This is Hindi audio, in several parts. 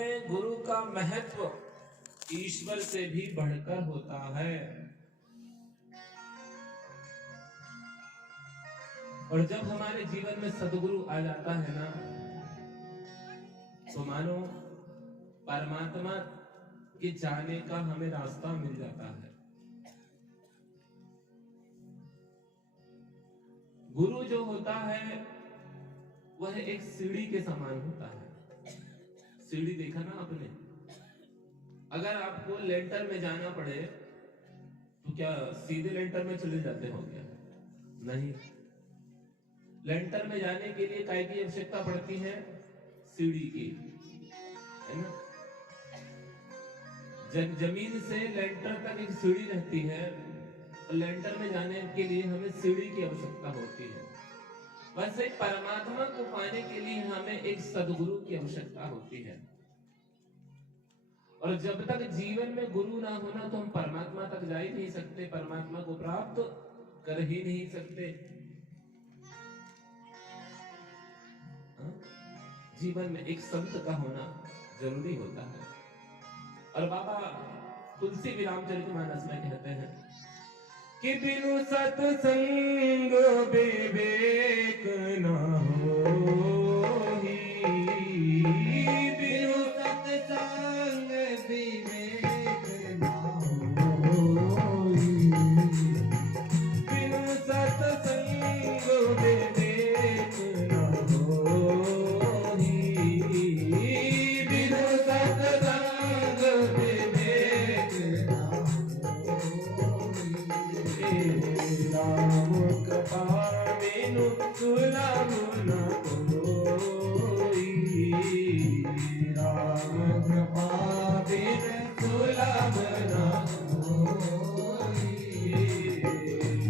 में गुरु का महत्व ईश्वर से भी बढ़कर होता है। और जब हमारे जीवन में सदगुरु आ जाता है ना, तो मानो परमात्मा के जाने का हमें रास्ता मिल जाता है। गुरु जो होता है वह एक सीढ़ी के समान होता है। सीढ़ी देखा ना आपने? अगर आपको लेंटर में जाना पड़े तो क्या सीधे लेंटर में चले जाते हो क्या? नहीं। लेंटर में जाने के लिए काय की आवश्यकता पड़ती है? सीढ़ी की, है ना? जमीन से लेंटर तक एक सीढ़ी रहती है। लेंटर में जाने के लिए हमें सीढ़ी की आवश्यकता होती है। वैसे परमात्मा को पाने के लिए हमें एक सदगुरु की आवश्यकता होती है। और जब तक जीवन में गुरु ना होना तो हम परमात्मा तक जा ही नहीं सकते, परमात्मा को प्राप्त कर ही नहीं सकते। जीवन में एक संत का होना जरूरी होता है। और बाबा तुलसी भी रामचरितमानस में कहते हैं कि बिनु सत्संग विवेक न होहि, बिनु सत्संग विवेक न होहि, बिनु सत्संग विवेक न होहि, बिनु सत्संग विवेक न राम कृपा बिनु सुलभ न कोई, राम कृपा बिनु सुलभ न कोई,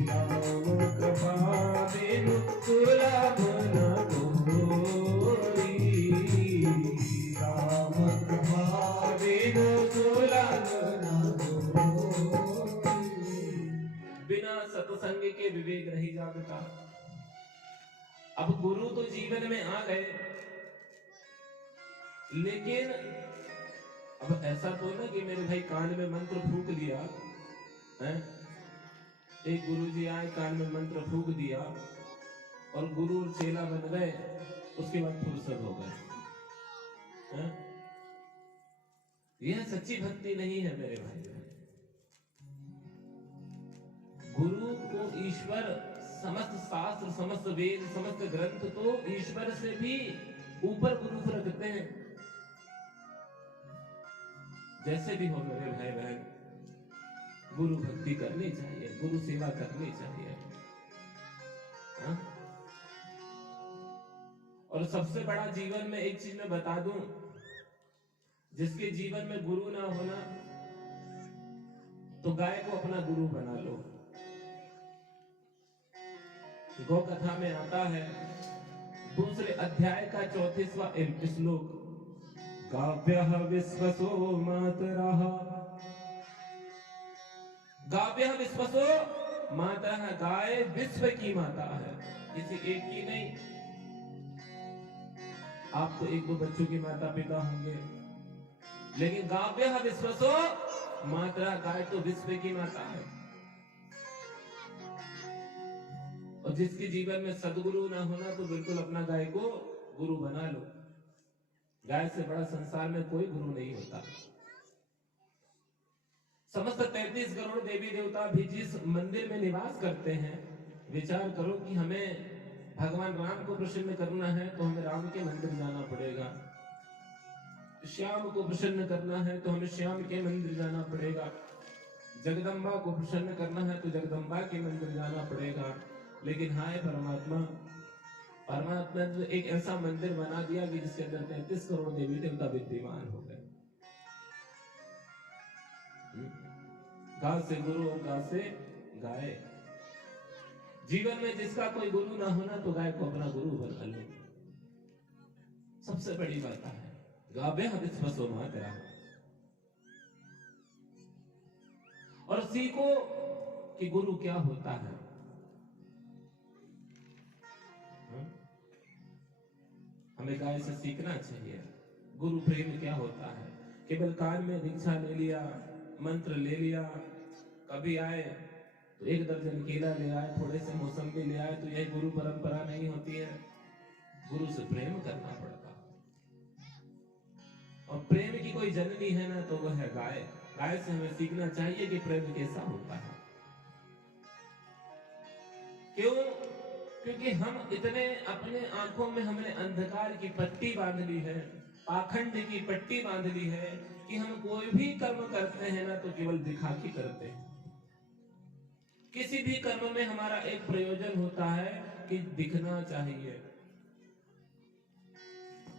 राम कृपा बिनु सुलभ न कोई, राम कृपा बिनु सुलभ न कोई। बिना सत्संग के विवेक नहीं जागता। अब गुरु तो जीवन में आ गए, लेकिन अब ऐसा तो ना कि मेरे भाई कान में मंत्र फूंक दिया है। एक गुरुजी आए, कान में मंत्र फूंक दिया और गुरु और चेला बन गए, उसके बाद फुर्सत हो गए। यह सच्ची भक्ति नहीं है मेरे भाई। गुरु को ईश्वर, समस्त शास्त्र, समस्त वेद, समस्त ग्रंथ तो ईश्वर से भी ऊपर गुरु को रखते हैं। जैसे भी हो मेरे भाई बहन, गुरु भक्ति करनी चाहिए, गुरु सेवा करनी चाहिए। हा? और सबसे बड़ा जीवन में एक चीज मैं बता दूं, जिसके जीवन में गुरु ना होना तो गाय को अपना गुरु बना लो। गौ कथा में आता है, दूसरे अध्याय का 34वां श्लोक, गाव्यः विश्वसो मातरः, गाव्यः विश्वसो मातरः, गाय विश्व की माता है, किसी एक की नहीं। आप तो एक दो बच्चों के माता पिता होंगे, लेकिन गाव्यः विश्वसो मातरः, गाय तो विश्व की माता है। और जिसके जीवन में सदगुरु ना होना तो बिल्कुल अपना गाय को गुरु बना लो। गाय से बड़ा संसार में कोई गुरु नहीं होता। समस्त 33 करोड़ देवी देवता भी जिस मंदिर में निवास करते हैं, विचार करो कि हमें भगवान राम को प्रसन्न करना है तो हमें राम के मंदिर जाना पड़ेगा, श्याम को प्रसन्न करना है तो हमें श्याम के मंदिर जाना पड़ेगा, जगदम्बा को प्रसन्न करना है तो जगदम्बा के मंदिर जाना पड़ेगा। लेकिन हाय परमात्मा, परमात्मा ने एक ऐसा मंदिर बना दिया कि जिसके अंदर 33 करोड़ देवी देवता विद्यमान हो गए। गा से गुरु और गा से गाय। जीवन में जिसका कोई गुरु ना होना तो गाय को अपना गुरु बना लो। सबसे बड़ी बात है, गाव्यः विश्वसो मातरः। और सीखो कि गुरु क्या होता है। हमें गाय से सीखना चाहिए। गुरु प्रेम क्या होता है। केवल कान में दीक्षा ले लिया, मंत्र ले लिया, कभी आए तो 1 दर्जन केला ले आए, थोड़े से मौसम्बी ले आए, तो यह गुरु परंपरा नहीं होती है। गुरु से प्रेम करना पड़ता, और प्रेम की कोई जननी है ना तो वह है गाय। गाय से हमें सीखना चाहिए कि प्रेम कैसा होता है। क्यों? क्योंकि हम इतने अपने आंखों में हमने अंधकार की पट्टी बांध ली है, पाखंड की पट्टी बांध ली है, कि हम कोई भी कर्म करते हैं ना तो केवल दिखा के करते हैं। किसी भी कर्म में हमारा एक प्रयोजन होता है कि दिखना चाहिए।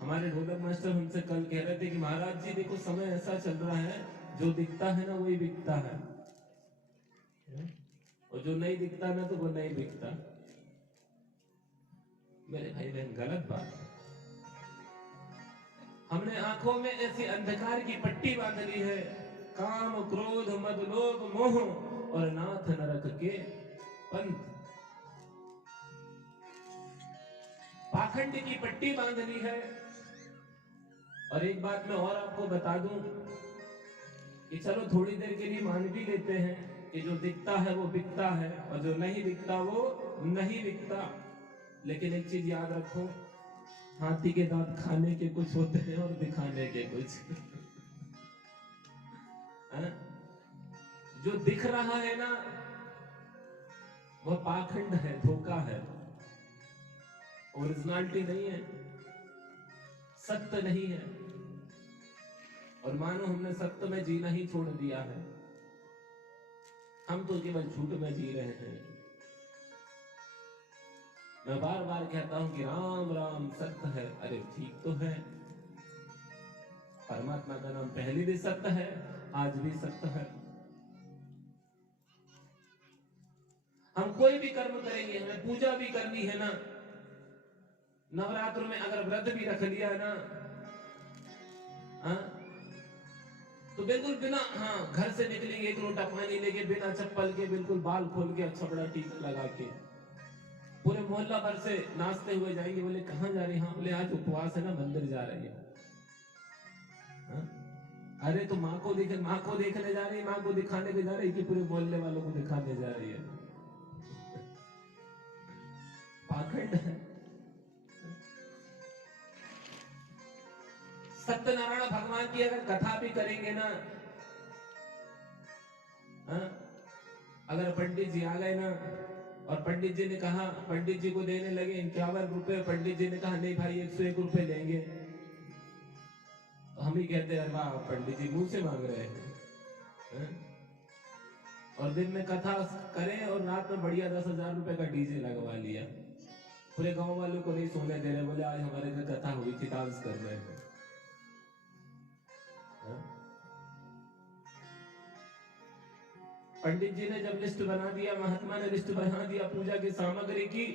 हमारे ढोलक मास्टर हमसे कल कह रहे थे कि महाराज जी देखो समय ऐसा चल रहा है, जो दिखता है ना वही बिकता है, और जो नहीं दिखता ना तो वो नहीं बिकता। मेरे भाई बहन गलत बात है। हमने आंखों में ऐसी अंधकार की पट्टी बांध ली है, काम क्रोध मद लोभ मोह और नाथ नरक के पंथ। पाखंड की पट्टी बांध ली है। और एक बात मैं और आपको बता दूं कि चलो थोड़ी देर के लिए मान भी लेते हैं कि जो दिखता है वो बिकता है, और जो नहीं दिखता वो नहीं बिकता। लेकिन एक चीज याद रखो, हाथी के दांत खाने के कुछ होते हैं और दिखाने के कुछ। जो दिख रहा है ना वह पाखंड है, धोखा है, ओरिजिनलिटी नहीं है, सत्य नहीं है। और मानो हमने सत्य में जीना ही छोड़ दिया है, हम तो केवल झूठ में जी रहे हैं। मैं बार बार कहता हूं कि राम राम सत्य है। अरे ठीक तो है, परमात्मा का नाम पहले भी सत्य है, आज भी सत्य है। हम कोई भी कर्म करेंगे, हमें पूजा भी करनी है ना, नवरात्र में अगर व्रत भी रख लिया ना, तो बिल्कुल बिना घर से निकलेंगे 1 लोटा पानी लेके, बिना चप्पल के, बिल्कुल बाल खोल के, अच्छा बड़ा टीका लगा के, पूरे मोहल्ला भर से नाचते हुए जाएंगे। बोले कहां जा रही हैं? बोले आज उपवास है ना, मंदिर जा रही है। अरे तो माँ को देखने जा रही है, माँ को दिखाने के जा रही है कि पूरे मोहल्ले वालों को दिखाने जा रही है? पाखंड है। सत्यनारायण भगवान की अगर कथा भी करेंगे ना, अगर पंडित जी आ गए ना और पंडित जी ने कहा, पंडित जी को देने लगे 51 रुपए, पंडित जी ने कहा नहीं भाई 101 रुपए लेंगे, तो हम ही कहते हैं वाह पंडित जी मुंह से मांग रहे हैं। और दिन में कथा करें और रात में बढ़िया 10,000 रुपए का डीजे लगवा लिया, पूरे गांव वालों को नहीं सोने दे रहे, बोले आज हमारे घर कथा हुई थी, डांस कर रहे हैं। पंडित जी ने जब लिस्ट बना दिया, महात्मा ने लिस्ट बना दिया पूजा की सामग्री की,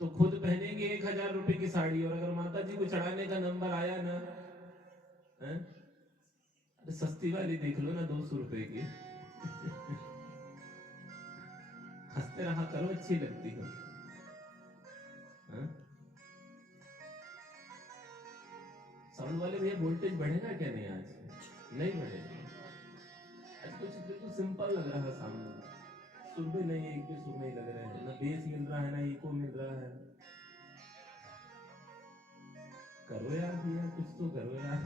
तो खुद पहनेंगे 1,000 रुपए की साड़ी, और अगर माता जी को चढ़ाने का नंबर आया ना, अरे सस्ती वाली देख लो ना 200 रुपए की। हंसते रहा करो, अच्छी लगती हो। साउंड वाले भैया वोल्टेज बढ़ेगा क्या? नहीं आज नहीं बढ़ेगा। आज कुछ बिल्कुल सिंपल लग रहा है, सामने सुर भी नहीं, एक भी सुर नहीं लग रहा है, ना बेस मिल रहा है ना इको मिल रहा है। करो यार भैया, कुछ तो करो यार।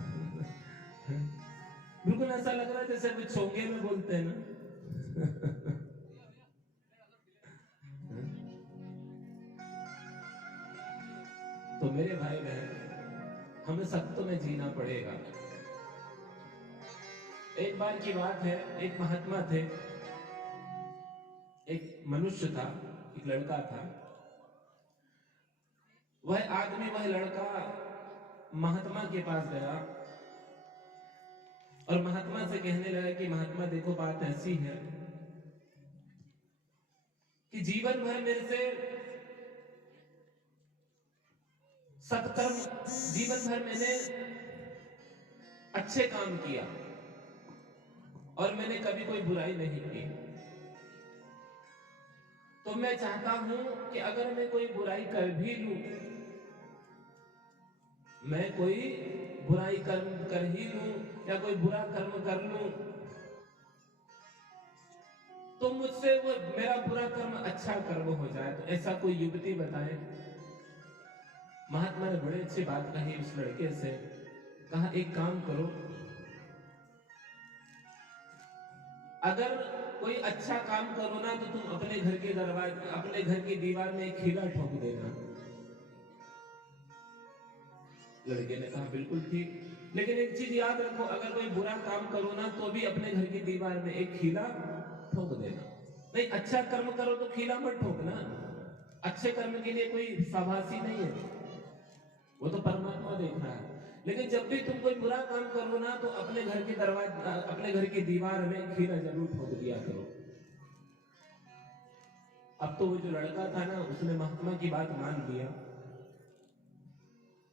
बिल्कुल ऐसा लग रहा है जैसे कुछ चोंगे में बोलते हैं ना। तो मेरे भाई बहन, हमें सत्य में जीना पड़ेगा। एक बार की बात है, एक महात्मा थे, एक मनुष्य था, एक लड़का था। वह आदमी, वह लड़का महात्मा के पास गया और महात्मा से कहने लगा कि महात्मा देखो बात ऐसी है कि जीवन भर मेरे से सत्कर्म, जीवन भर मैंने अच्छे काम किया और मैंने कभी कोई बुराई नहीं की। तो मैं चाहता हूं कि अगर मैं कोई बुराई कर भी लूं, मैं कोई बुराई कर्म कर ही लूं या कोई बुरा कर्म कर लूं तो मुझसे वो मेरा बुरा कर्म अच्छा कर्म हो जाए, तो ऐसा कोई युक्ति बताए। महात्मा ने बड़े अच्छी बात कही उस लड़के से, कहा एक काम करो, अगर कोई अच्छा काम करो ना तो तुम अपने घर के दरवाजे, अपने घर की दीवार में एक खीला ठोक देना। लड़के ने कहा बिल्कुल ठीक, लेकिन एक चीज याद रखो, अगर कोई बुरा काम करो ना तो भी अपने घर की दीवार में एक खीला ठोक देना। नहीं, अच्छा कर्म करो तो खीला मत ठोकना, अच्छे कर्म के लिए कोई शाबाशी नहीं है, वो तो परमात्मा देख रहा है। लेकिन जब भी तुम कोई बुरा काम करो ना तो अपने घर के दरवाजे, अपने घर की दीवार में खीला जरूर ठोक दिया करो। अब तो वो जो लड़का था ना उसने महात्मा की बात मान लिया,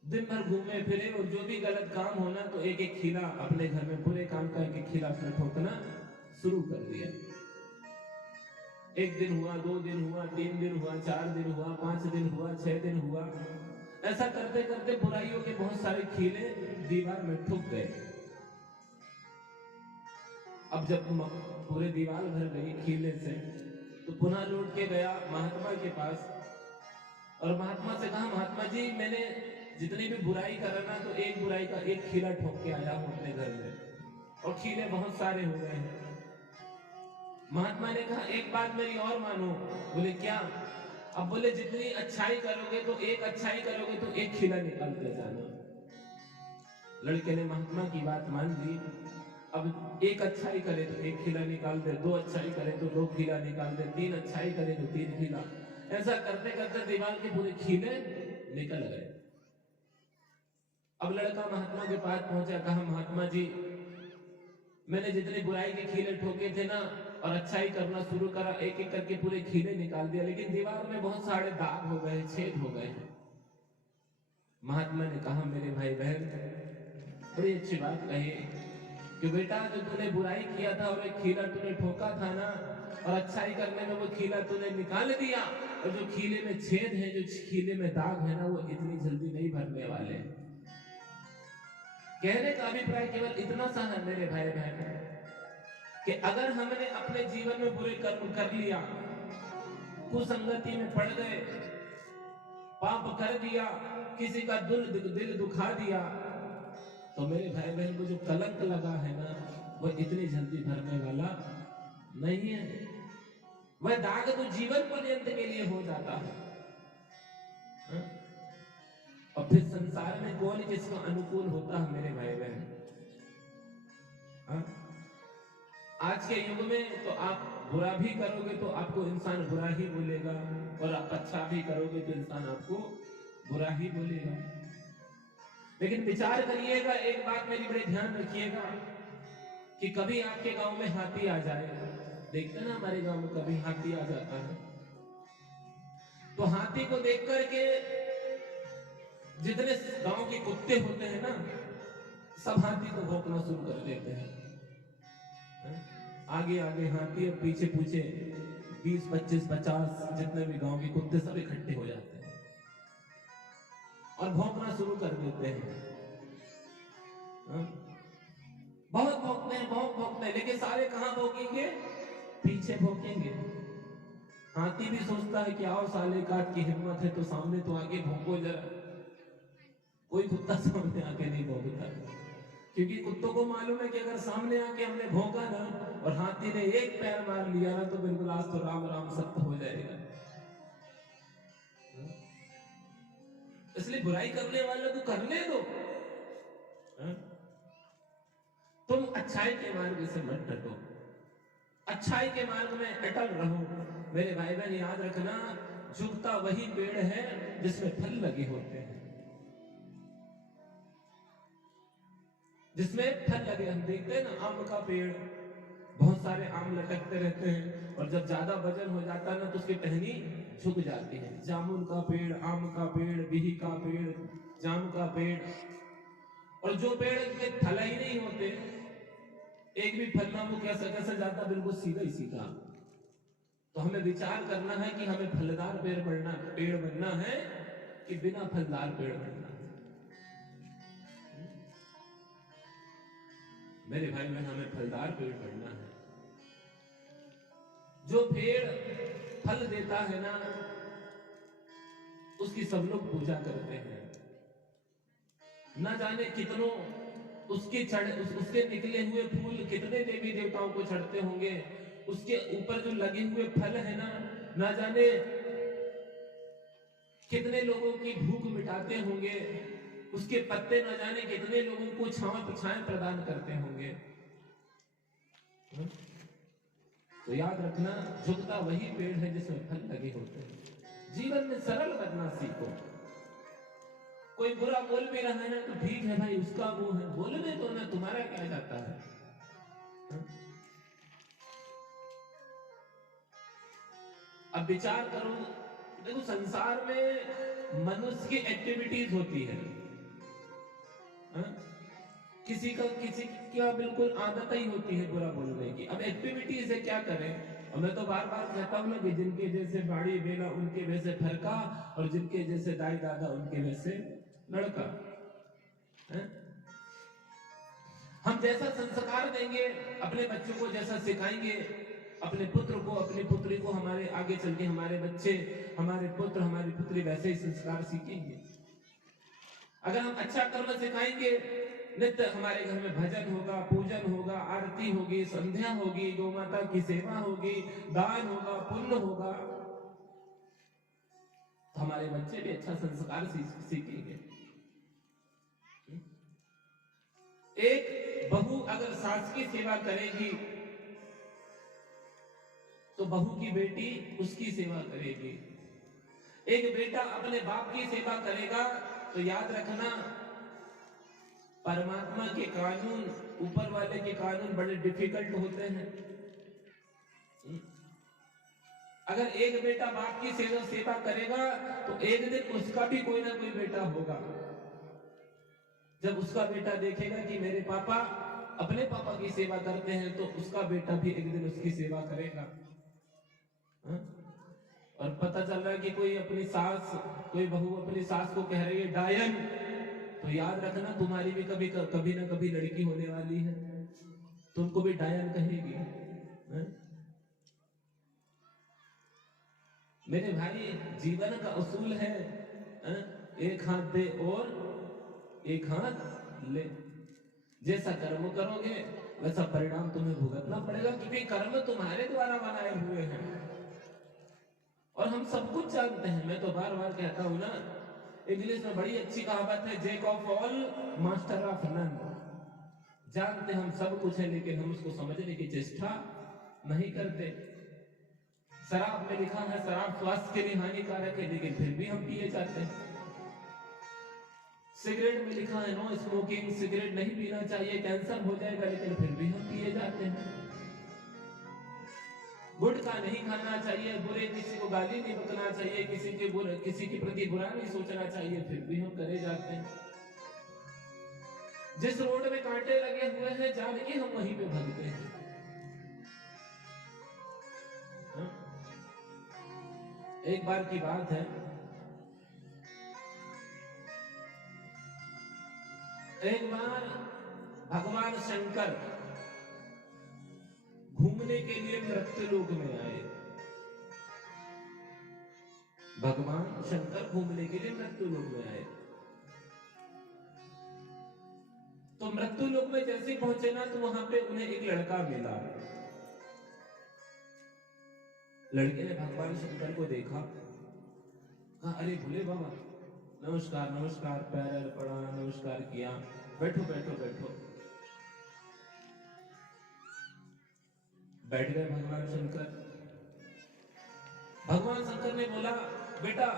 दिन भर घूमे फिरे और जो भी गलत काम होना तो एक एक खीला अपने घर में, बुरे काम का एक एक खीला उसने ठोकना शुरू कर दिया। एक दिन हुआ, 2 दिन हुआ, 3 दिन हुआ, 4 दिन हुआ, 5 दिन हुआ, 6 दिन हुआ, ऐसा करते करते बुराइयों के बहुत सारे खीले दीवार में ठुक गए। अब जब पूरे दीवार भर गई खीले से तो पुनः लौट के गया महात्मा के पास और महात्मा से कहा, महात्मा जी मैंने जितनी भी बुराई करा ना तो एक बुराई का एक खीला ठोक के आया हूं अपने घर में और खीले बहुत सारे हो गए हैं। महात्मा ने कहा एक बात मेरी और मानो। बोले क्या? अब बोले जितनी अच्छाई करोगे तो एक अच्छाई करोगे तो एक खीला निकालते जाना। लड़के ने महात्मा की बात मान ली। अब एक अच्छाई करे तो एक खीला निकाल दे, 2 अच्छाई करे तो 2 खीला निकाल दे, 3 अच्छाई करे तो 3 खीला, ऐसा करते करते दीवार के पूरे खीले निकल गए। अब लड़का महात्मा के पास पहुंचा, कहा महात्मा जी मैंने जितने बुराई के खीले ठोके थे ना और अच्छाई करना शुरू करा, एक एक करके पूरे खीले निकाल दिया, लेकिन दीवार में बहुत सारे दाग हो गए, छेद हो गए। महात्मा ने कहा मेरे भाई बहन बड़ी अच्छी बात कही कि बेटा जो तूने बुराई किया था और एक खीला तूने ठोका था ना और अच्छाई करने में वो खीला तूने निकाल दिया, और जो खीले में छेद है, जो खीले में दाग है ना, वो इतनी जल्दी नहीं भरने वाले। कहने का अभिप्राय केवल इतना सा है मेरे भाई बहन कि अगर हमने अपने जीवन में बुरे कर्म कर लिया, कुसंगति में पड़ गए, पाप कर दिया, किसी का दिल दुखा दिया, तो मेरे भाई बहन को जो कलंक लगा है ना वो इतनी जल्दी भरने वाला नहीं है। वह दाग तो जीवन पर्यंत के लिए हो जाता है। और फिर संसार में कौन किसका अनुकूल होता है मेरे भाई बहन? आज के युग में तो आप बुरा भी करोगे तो आपको इंसान बुरा ही बोलेगा, और आप अच्छा भी करोगे तो इंसान आपको बुरा ही बोलेगा। लेकिन विचार करिएगा, एक बात मेरी बड़े ध्यान रखिएगा कि कभी आपके गांव में हाथी आ जाए, देखते ना हमारे गांव में कभी हाथी आ जाता है, तो हाथी को देख करके जितने गांव के कुत्ते होते हैं ना सब हाथी को भौंकना शुरू कर देते हैं। आगे आगे हाथी और पीछे पीछे 20, 25, 50 जितने भी गांव के कुत्ते सब इकट्ठे हो जाते हैं और भौंकना शुरू कर देते हैं। बहुत भौंकते हैं, बहुत भौंकते हैं, लेकिन सारे कहां भौंकेंगे? पीछे भौंकेंगे। हाथी भी सोचता है कि आओ साले काट की हिम्मत है तो सामने तो आगे भौंको जरा। कोई कुत्ता सामने आके नहीं भौंकता, क्योंकि कुत्तों को मालूम है कि अगर सामने आके हमने भौंका ना और हाथी ने एक पैर मार लिया ना तो बिल्कुल आज तो राम राम सत्य हो जाएगा। इसलिए बुराई करने वालों को करने दो, तुम अच्छाई के मार्ग से मत हटो, अच्छाई के मार्ग में अटल रहो। मेरे भाई बहन याद रखना, झुकता वही पेड़ है जिसमें फल लगे होते हैं, जिसमें फल लगे। हम देखते हैं ना आम का पेड़, बहुत सारे आम लटकते रहते हैं और जब ज्यादा वजन हो जाता है ना तो उसकी टहनी झुक जाती है। जामुन का पेड़, आम का पेड़, बिही का पेड़, जाम का पेड़, और जो पेड़ के फल ही नहीं होते, एक भी फल ना वो कैसा जाता, बिल्कुल सीधा ही सीधा। तो हमें विचार करना है कि हमें फलदार पेड़ बनना है कि बिना फलदार पेड़ बनना है। मेरे भाई बहन, हमें फलदार पेड़ बढ़ना है। जो पेड़ फल देता है ना, उसकी सब लोग पूजा करते हैं। न जाने कितनों उसके निकले हुए फूल कितने देवी देवताओं को चढ़ते होंगे। उसके ऊपर जो लगे हुए फल है ना, न जाने कितने लोगों की भूख मिटाते होंगे। उसके पत्ते न जाने कितने लोगों को छाएं प्रदान करते होंगे। तो याद रखना, झुकता वही पेड़ है जिसमें फल लगे होते हैं। जीवन में सरल बनना सीखो। कोई बुरा बोल भी रहा है ना, तो ठीक है भाई, उसका वो है, बोलने तो ना, तुम्हारा क्या जाता है। अब विचार करो, देखो संसार में मनुष्य की एक्टिविटीज होती है। किसी का बिल्कुल आदत ही होती है बुरा बोलने की। अब एक्टिविटीज है, क्या करें। और मैं तो बार बार कहता हूं ना कि जिनके जैसे बाड़ी बेला उनके वैसे फरका, और जिनके जैसे दाई दादा उनके वैसे लड़का। हम जैसा संस्कार देंगे अपने बच्चों को, जैसा सिखाएंगे अपने पुत्र को, अपनी पुत्री को, हमारे आगे चल के हमारे बच्चे, हमारे पुत्र, हमारी पुत्री वैसे ही संस्कार सीखेंगे। अगर हम अच्छा कर्म सिखाएंगे, नित्य हमारे घर में भजन होगा, पूजन होगा, आरती होगी, संध्या होगी, गौ माता की सेवा होगी, दान होगा, पुण्य होगा, तो हमारे बच्चे भी अच्छा संस्कार सीखेंगे। एक बहू अगर सास की सेवा करेगी तो बहू की बेटी उसकी सेवा करेगी। एक बेटा अपने बाप की सेवा करेगा तो याद रखना, परमात्मा के कानून, ऊपर वाले के कानून बड़े डिफिकल्ट होते हैं। अगर एक बेटा बाप की सेवा करेगा तो एक दिन उसका भी कोई ना कोई बेटा होगा। जब उसका बेटा देखेगा कि मेरे पापा अपने पापा की सेवा करते हैं, तो उसका बेटा भी एक दिन उसकी सेवा करेगा। और पता चल रहा है कि कोई बहू अपनी सास को कह रही है डायन, तो याद रखना तुम्हारी भी कभी ना कभी लड़की होने वाली है, तुमको भी डायन कहेगी। मेरे भाई, जीवन का उसूल है एक हाथ दे और एक हाथ ले। जैसा कर्म करोगे वैसा परिणाम तुम्हें भुगतना पड़ेगा, क्योंकि कर्म तुम्हारे द्वारा बनाए हुए हैं। और हम सब कुछ जानते हैं। मैं तो बार बार कहता हूं ना, इंग्लिश में बड़ी अच्छी कहावत है, jack of all master of none. जानते हम सब कुछ है, लेकिन हम उसको समझने की चेष्टा नहीं करते। शराब में लिखा है शराब स्वास्थ्य के लिए हानिकारक है, लेकिन फिर भी हम पिए जाते हैं। सिगरेट में लिखा है नो स्मोकिंग, सिगरेट नहीं पीना चाहिए, कैंसर हो जाएगा, लेकिन फिर भी हम पिए जाते हैं। गुटखा नहीं खाना चाहिए, बुरे किसी को गाली नहीं बकना चाहिए, किसी के प्रति बुरा नहीं सोचना चाहिए, फिर भी हम करे जाते हैं। जिस रोड में कांटे लगे हुए हैं, जान के हम वहीं पे भागते हैं। एक बार की बात है, एक बार भगवान शंकर घूमने के लिए मृत्युलोक में आए। भगवान शंकर घूमने के लिए मृत्युलोक में आए। तो मृत्युलोक में जैसे पहुंचे ना, तो वहां पे उन्हें एक लड़का मिला। लड़के ने भगवान शंकर को देखा, कहा अरे भोले बाबा, नमस्कार नमस्कार, पैर पड़ा, नमस्कार किया, बैठो बैठो बैठो। बैठ गए भगवान शंकर। भगवान शंकर ने बोला, बेटा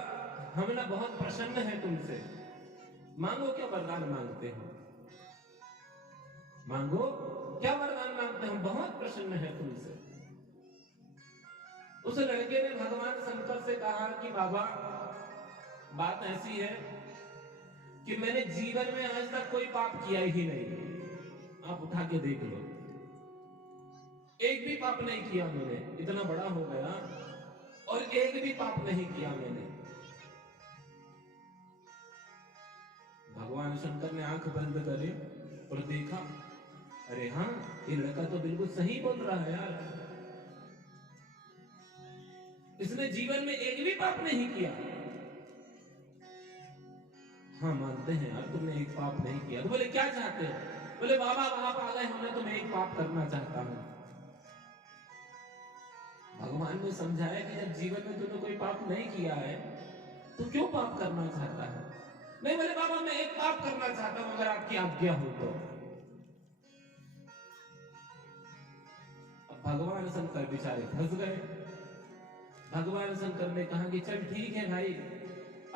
हम ना बहुत प्रसन्न हैं तुमसे, मांगो क्या वरदान मांगते हो, मांगो क्या वरदान मांगते हो, हम बहुत प्रसन्न हैं तुमसे। उस लड़के ने भगवान शंकर से कहा कि बाबा, बात ऐसी है कि मैंने जीवन में आज तक कोई पाप किया ही नहीं, आप उठा के देख लो, एक भी पाप नहीं किया मैंने, इतना बड़ा हो गया और एक भी पाप नहीं किया मैंने। भगवान शंकर ने आंख बंद करे और देखा, अरे हाँ, ये लड़का तो बिल्कुल सही बोल रहा है यार, इसने जीवन में एक भी पाप नहीं किया। हाँ मानते हैं यार तुमने एक पाप नहीं किया। तो बोले क्या चाहते हो? बोले बाबा आप आ गए हमने, तो मैं एक पाप करना चाहता हूं। भगवान ने समझाया कि जब जीवन में तूने कोई पाप नहीं किया है तो क्यों पाप करना चाहता है? नहीं बोले बाबा मैं एक पाप करना चाहता हूं, अगर आपकी आज्ञा हो तो। अब भगवान शंकर बेचारे फंस गए। भगवान शंकर ने कहा कि चल ठीक है भाई,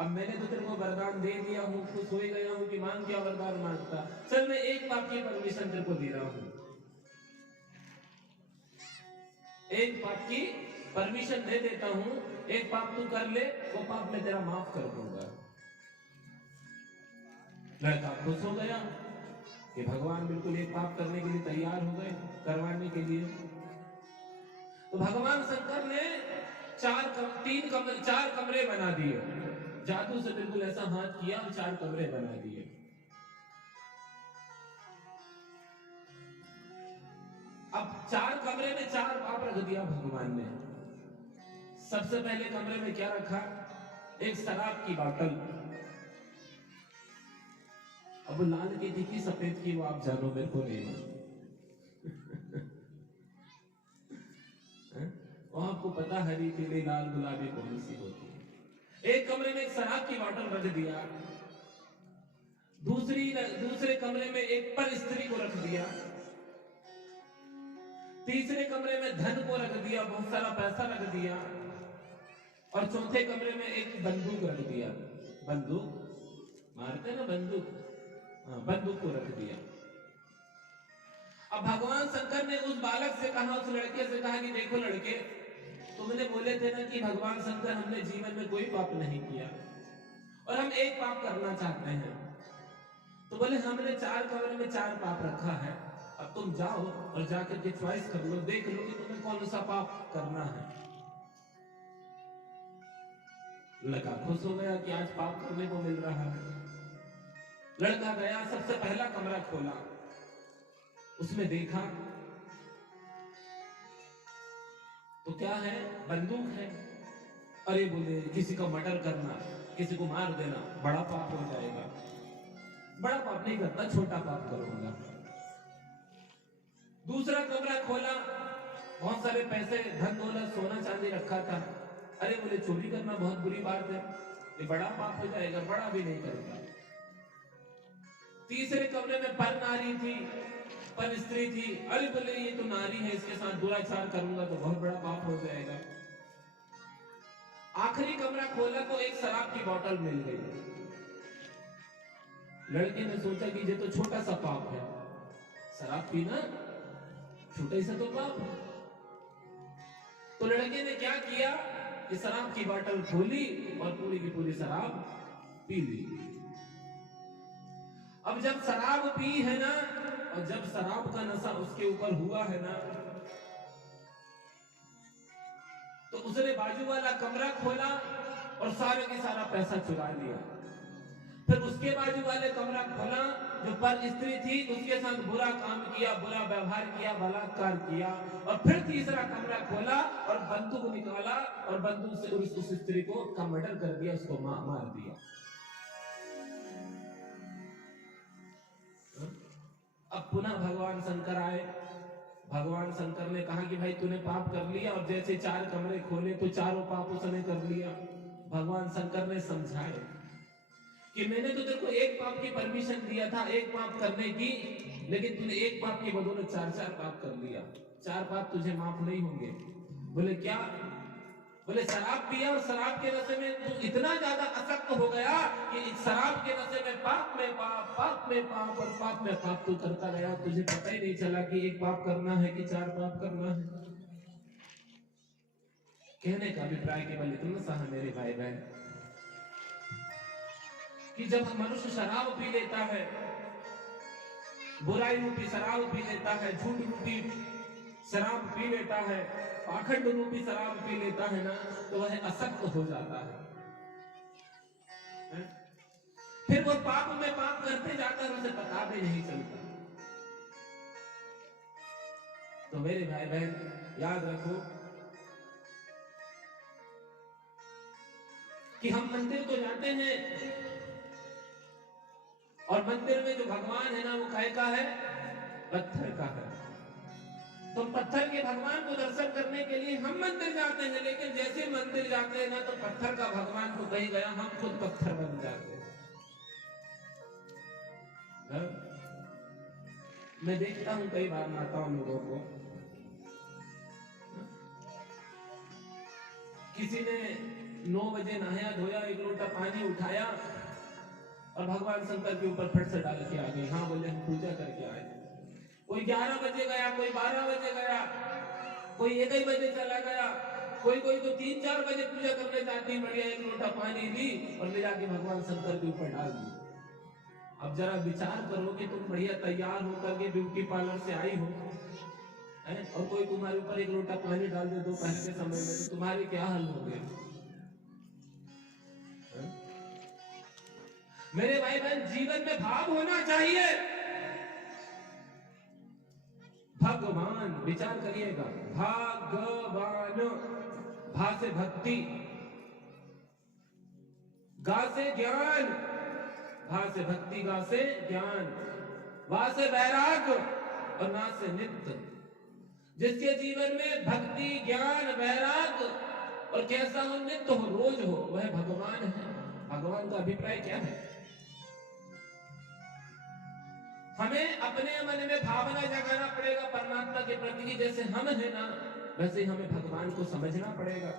अब मैंने तो तेरे को वरदान दे दिया हूं, खुश हो गया हूं कि मांग क्या वरदान मांगता। चल मैं एक पाप की परमिशन तेरे को दे रहा हूं, एक पाप की परमिशन दे देता हूं, एक पाप तू कर ले, वो पाप मैं तेरा माफ कर दूंगा। लड़का खुश हो गया कि भगवान बिल्कुल एक पाप करने के लिए तैयार हो गए, करवाने के लिए। तो भगवान शंकर ने चार कमरे बना दिए, जादू से बिल्कुल ऐसा हाथ किया और 4 कमरे बना दिए। अब 4 कमरे में 4 पाप रख दिया भगवान ने। सबसे पहले कमरे में क्या रखा? एक शराब की बोतल। अब वो लाल की थी कि सफेद की, वो आप जानो, मेरे को नहीं मालूम। वो आपको पता हरी पीली लाल गुलाबी कौन सी होती है। एक कमरे में एक शराब की बोतल रख दिया, दूसरे कमरे में एक पर स्त्री को रख दिया, तीसरे कमरे में धन को रख दिया, बहुत सारा पैसा रख दिया, और चौथे कमरे में एक बंदूक रख दिया। बंदूक मारते ना, बंदूक, हाँ बंदूक को रख दिया। अब भगवान शंकर ने उस बालक से कहा, उस लड़के से कहा कि देखो लड़के, तुमने बोले थे ना कि भगवान शंकर हमने जीवन में कोई पाप नहीं किया और हम एक पाप करना चाहते हैं। तो बोले हमने 4 कमरे में 4 पाप रखा है, अब तुम जाओ और जाकर के चॉइस कर लो, देख लो कि तुम्हें कौन सा पाप करना है। लड़का खुश हो गया कि आज पाप करने को मिल रहा है। लड़का गया, सबसे पहला कमरा खोला, उसमें देखा तो क्या है? बंदूक है। अरे बोले किसी का मर्डर करना, किसी को मार देना बड़ा पाप हो जाएगा। बड़ा पाप नहीं करता, छोटा पाप करूंगा। दूसरा कमरा खोला, बहुत सारे पैसे, धन दौलत, सोना चांदी रखा था। अरे बोले चोरी करना बहुत बुरी बात है, ये बड़ा पाप हो जाएगा, बड़ा भी नहीं करता। तीसरे कमरे में पर नारी थी, पर स्त्री थी। अरे बोले ये तो नारी है, इसके साथ दुराचार करूंगा तो बहुत बड़ा पाप हो जाएगा। आखिरी कमरा खोला तो एक शराब की बोतल मिल गई। लड़के ने सोचा कि ये तो छोटा सा पाप है, शराब पीना छोटा सा तो पाप है। तो लड़के ने क्या किया कि शराब की बोतल खोली और पूरी की पूरी शराब पी ली। अब जब शराब पी है ना, और जब शराब का नशा उसके ऊपर हुआ है ना, तो उसने बाजू वाला कमरा खोला और सारे के सारा पैसा चुरा लिया। फिर उसके बाजू वाले कमरा खोला, जो पर स्त्री थी उसके साथ बुरा काम किया, बुरा व्यवहार किया, बलात्कार किया। और फिर तीसरा कमरा खोला और बंदूक निकाला और बंदूक से उस स्त्री को का मर्डर कर दिया, उसको मार दिया। अब पुनः भगवान शंकर आए। भगवान शंकर ने कहा कि भाई तूने पाप कर लिया, और जैसे 4 कमरे खोले तो चारों पाप उसने कर लिया। भगवान शंकर ने समझाया कि मैंने तो तेरे को एक पाप की परमिशन दिया था, एक पाप करने की, लेकिन तूने एक पाप की बदौलत 4 पाप कर लिया। 4 पाप तुझे माफ नहीं होंगे। बोले क्या? बोले शराब पिया और शराब के नशे में तू इतना ज्यादा असक्त हो गया कि शराब के नशे में पाप में पाप, पाप में पाप और पाप में पाप तू करता गया, तुझे पता ही नहीं चला कि एक पाप करना है कि 4 पाप करना है। कहने का अभिप्राय केवल इतना सा है मेरे भाई बहन, कि जब मनुष्य शराब पी लेता है, बुराई रूपी शराब पी लेता है, झूठ रूपी शराब पी लेता है, पाखंड रूपी शराब पी लेता है ना, तो वह असक्त हो जाता है। फिर वो पाप में पाप करते जाता है, उसे पता भी नहीं चलता। तो मेरे भाई बहन याद रखो कि हम मंदिर तो जाते हैं और मंदिर में जो भगवान है ना वो काय का है, पत्थर का है। तो पत्थर के भगवान को दर्शन करने के लिए हम मंदिर जाते हैं, लेकिन जैसे मंदिर जाते हैं ना तो पत्थर का भगवान तो कहीं गया, हम खुद पत्थर बन जाते हैं। मैं देखता हूं कई बार माताओं लोगों को, किसी ने 9 बजे नहाया धोया, 1 लोटा पानी उठाया और भगवान शंकर के ऊपर फट से डाल के आ गई। हाँ बोले हम पूजा करके आए। कोई 11 बजे गया, कोई 12 बजे गया, कोई 1 बजे चला गया, कोई तो 3-4 बजे पूजा करने जाती, बढ़िया 1 लोटा पानी ली और ले जाके भगवान शंकर के ऊपर डाल दी। अब जरा विचार करो कि तुम बढ़िया तैयार होकर के ब्यूटी पार्लर से आई हो और कोई तुम्हारे ऊपर 1 लोटा पानी डाल दे दोपहर के समय में, तो तुम्हारे क्या हाल होंगे? मेरे भाई बहन, जीवन में भाव होना चाहिए। भगवान, विचार करिएगा, भगवान, भा से भक्ति, गा से ज्ञान, भा से भक्ति, गा से ज्ञान, वा से वैराग और ना से नित्य। जिसके जीवन में भक्ति, ज्ञान, वैराग और कैसा हो, नित्य हो, रोज हो, वह भगवान है। भगवान का अभिप्राय क्या है? हमें अपने मन में भावना जगाना पड़ेगा परमात्मा के प्रति की, जैसे हम है ना वैसे हमें भगवान को समझना पड़ेगा।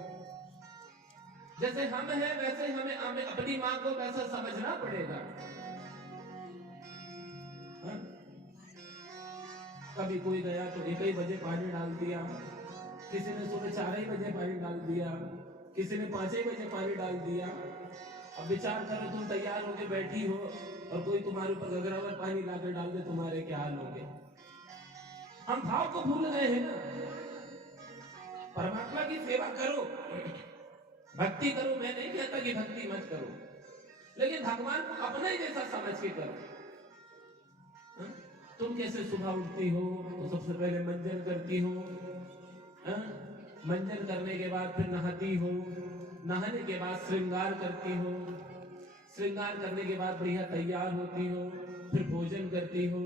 जैसे हम हैं वैसे हमें अपनी माँ को वैसा समझना पड़ेगा। हा? कभी कोई गया तो 1 बजे पानी डाल दिया, किसी ने सुबह 4 बजे पानी डाल दिया, किसी ने 5 बजे पानी डाल दिया। अब विचार करो, तुम तैयार होकर बैठी हो और कोई तुम्हारे ऊपर गगरावर पानी लाकर डाल दे, तुम्हारे क्या हाल होंगे? हम भाव को भूल गए हैं ना। परमात्मा की सेवा करो, भक्ति करो, मैं नहीं कहता कि भक्ति मत करो, लेकिन भगवान को अपना ही जैसा समझ के करो। हा? तुम कैसे सुबह उठती हो तो सबसे पहले मंजन करती हो, मंजन करने के बाद फिर नहाती हो, नहाने के बाद श्रृंगार करती हो, श्रृंगार करने के बाद बढ़िया तैयार होती हो, फिर भोजन करती हो,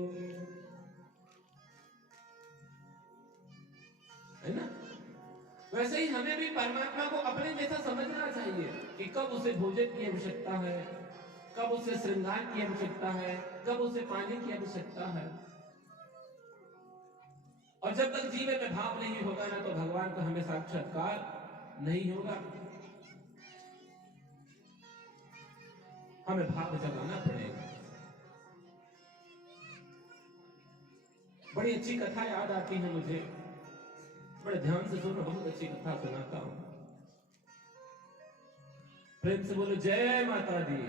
है ना? वैसे ही हमें भी परमात्मा को अपने जैसा समझना चाहिए कि कब उसे भोजन की आवश्यकता है, कब उसे श्रृंगार की आवश्यकता है, कब उसे पानी की आवश्यकता है। और जब तक जीवन में भाव नहीं होगा ना तो भगवान का हमें साक्षात्कार नहीं होगा। हमें भाव जगाना पड़ेगा। बड़ी अच्छी कथा याद आती है मुझे, बड़े ध्यान से सुनो, बहुत अच्छी कथा सुनाता हूं। प्रेम से बोलो जय माता दी।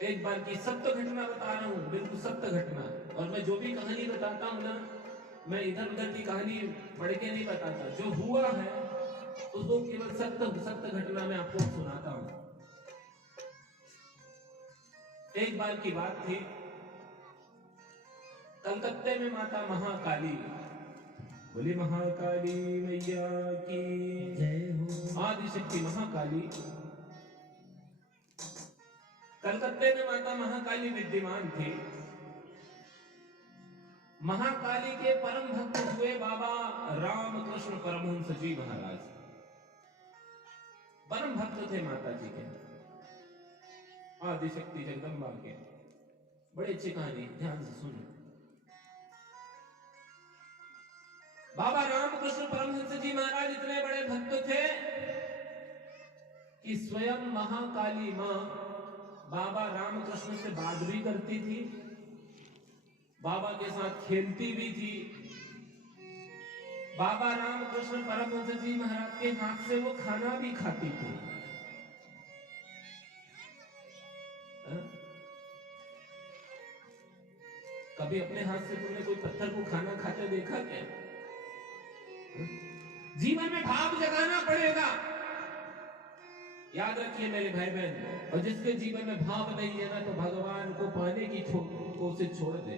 एक बार की सत्य घटना बता रहा हूं, बिल्कुल सत्य घटना। और मैं जो भी कहानी बताता हूं ना, मैं इधर उधर की कहानी पढ़ के नहीं बताता, जो हुआ है उसको केवल सत्य घटना में आपको सुनाता हूं। एक बार की बात थी, कलकत्ते में माता महाकाली, बोली महाकाली मैया की जय हो, आदिशक्ति महाकाली। कलकत्ते में माता महाकाली विद्यमान थी। महाकाली के परम भक्त हुए बाबा रामकृष्ण परमहंस जी महाराज। परम भक्त थे माता जी के, आदिशक्ति जगदम्बा के। बड़ी अच्छी कहानी, ध्यान से सुनो। बाबा रामकृष्ण परमहंस जी महाराज इतने बड़े भक्त थे कि स्वयं महाकाली मां बाबा रामकृष्ण से बात भी करती थी, बाबा के साथ खेलती भी थी। बाबा रामकृष्ण परमहंस जी महाराज के हाथ से वो खाना भी खाती थी। कभी अपने हाथ से तुमने कोई पत्थर को खाना खाते देखा क्या? जीवन में भाव जगाना पड़ेगा, याद रखिए मेरे भाई बहन। और जिसके जीवन में भाव नहीं है ना तो भगवान को पाने की कोशिश छोड़ दे।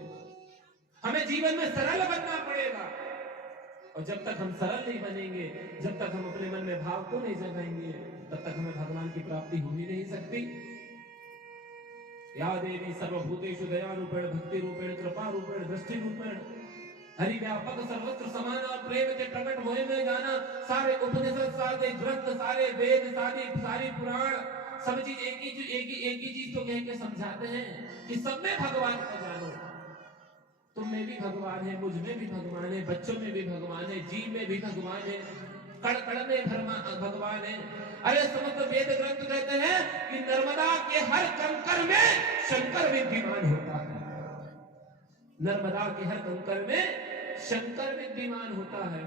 हमें जीवन में सरल बनना पड़ेगा। और जब तक हम सरल नहीं बनेंगे, जब तक हम अपने मन में भाव को नहीं जगाएंगे, तब तक हमें भगवान की प्राप्ति हो ही नहीं सकती। या देवी सर्वभूतेषु दयारूपेण भक्ति रूपेण कृपा रूपेण दृष्टि रूपेण हरि व्यापक सर्वत्र समान और प्रेम के प्रकट होए में जाना। सारे उपनिषद, सारे ग्रंथ, सारे वेद, सारी पुराण, सब चीज एक ही चीज तो कह के समझाते हैं कि सब में भगवान को जानो। तुम में भी भगवान है, मुझ में भी भगवान है, बच्चों में भी भगवान है, जीव में भी भगवान है, कण कण में भगवान है। अरे समस्त वेद ग्रंथ कहते हैं कि नर्मदा के हर कंकर में शंकर विद्यमान होता है। नर्मदा के हर कंकर में शंकर विद्यमान होता है।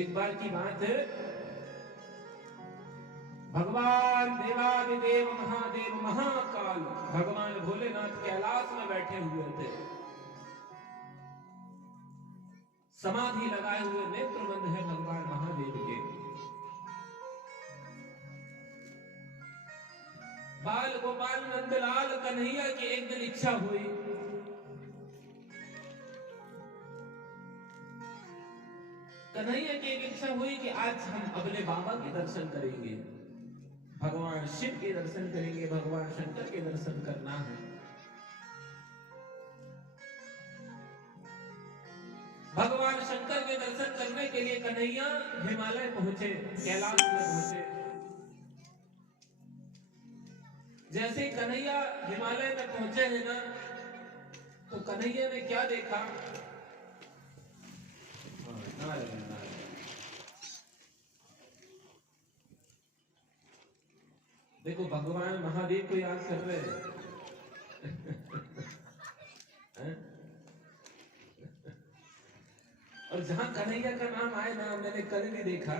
एक बार की बात है, भगवान देवादिदेव महादेव महाकाल भगवान भोलेनाथ कैलाश में बैठे हुए थे, समाधि लगाए हुए, नेत्र बंद है भगवान महादेव के। बाल गोपाल नंदलाल कन्हैया की एक दिन इच्छा हुई, कन्हैया की एक इच्छा हुई कि आज हम अपने बाबा के दर्शन करेंगे, भगवान शिव के दर्शन करेंगे, भगवान शंकर के दर्शन करना है। भगवान शंकर के दर्शन करने के लिए कन्हैया हिमालय पहुंचे, कैलाश में पहुंचे। जैसे कन्हैया हिमालय में पहुंचे हैं ना, तो कन्हैया ने क्या देखा? देखो भगवान महादेव को याद कर रहे हैं। और जहां कन्हैया का नाम आए ना, मैंने कल भी देखा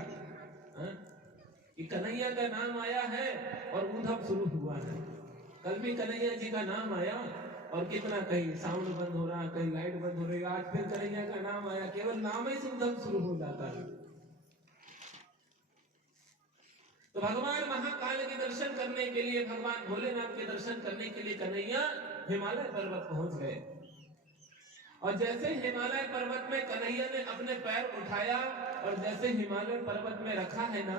कि कन्हैया का नाम आया है और उधम शुरू हुआ है। कल भी कन्हैया जी का नाम आया और कितना, कहीं साउंड बंद हो रहा, कहीं लाइट बंद हो रही। आज फिर कन्हैया का नाम आया, केवल नाम ही से उधम शुरू हो जाता है। तो भगवान महाकाल के दर्शन करने के लिए, भगवान भोलेनाथ के दर्शन करने के लिए कन्हैया हिमालय पर्वत पहुंच गए। और जैसे हिमालय पर्वत में कन्हैया ने अपने पैर उठाया और जैसे हिमालय पर्वत में रखा है ना,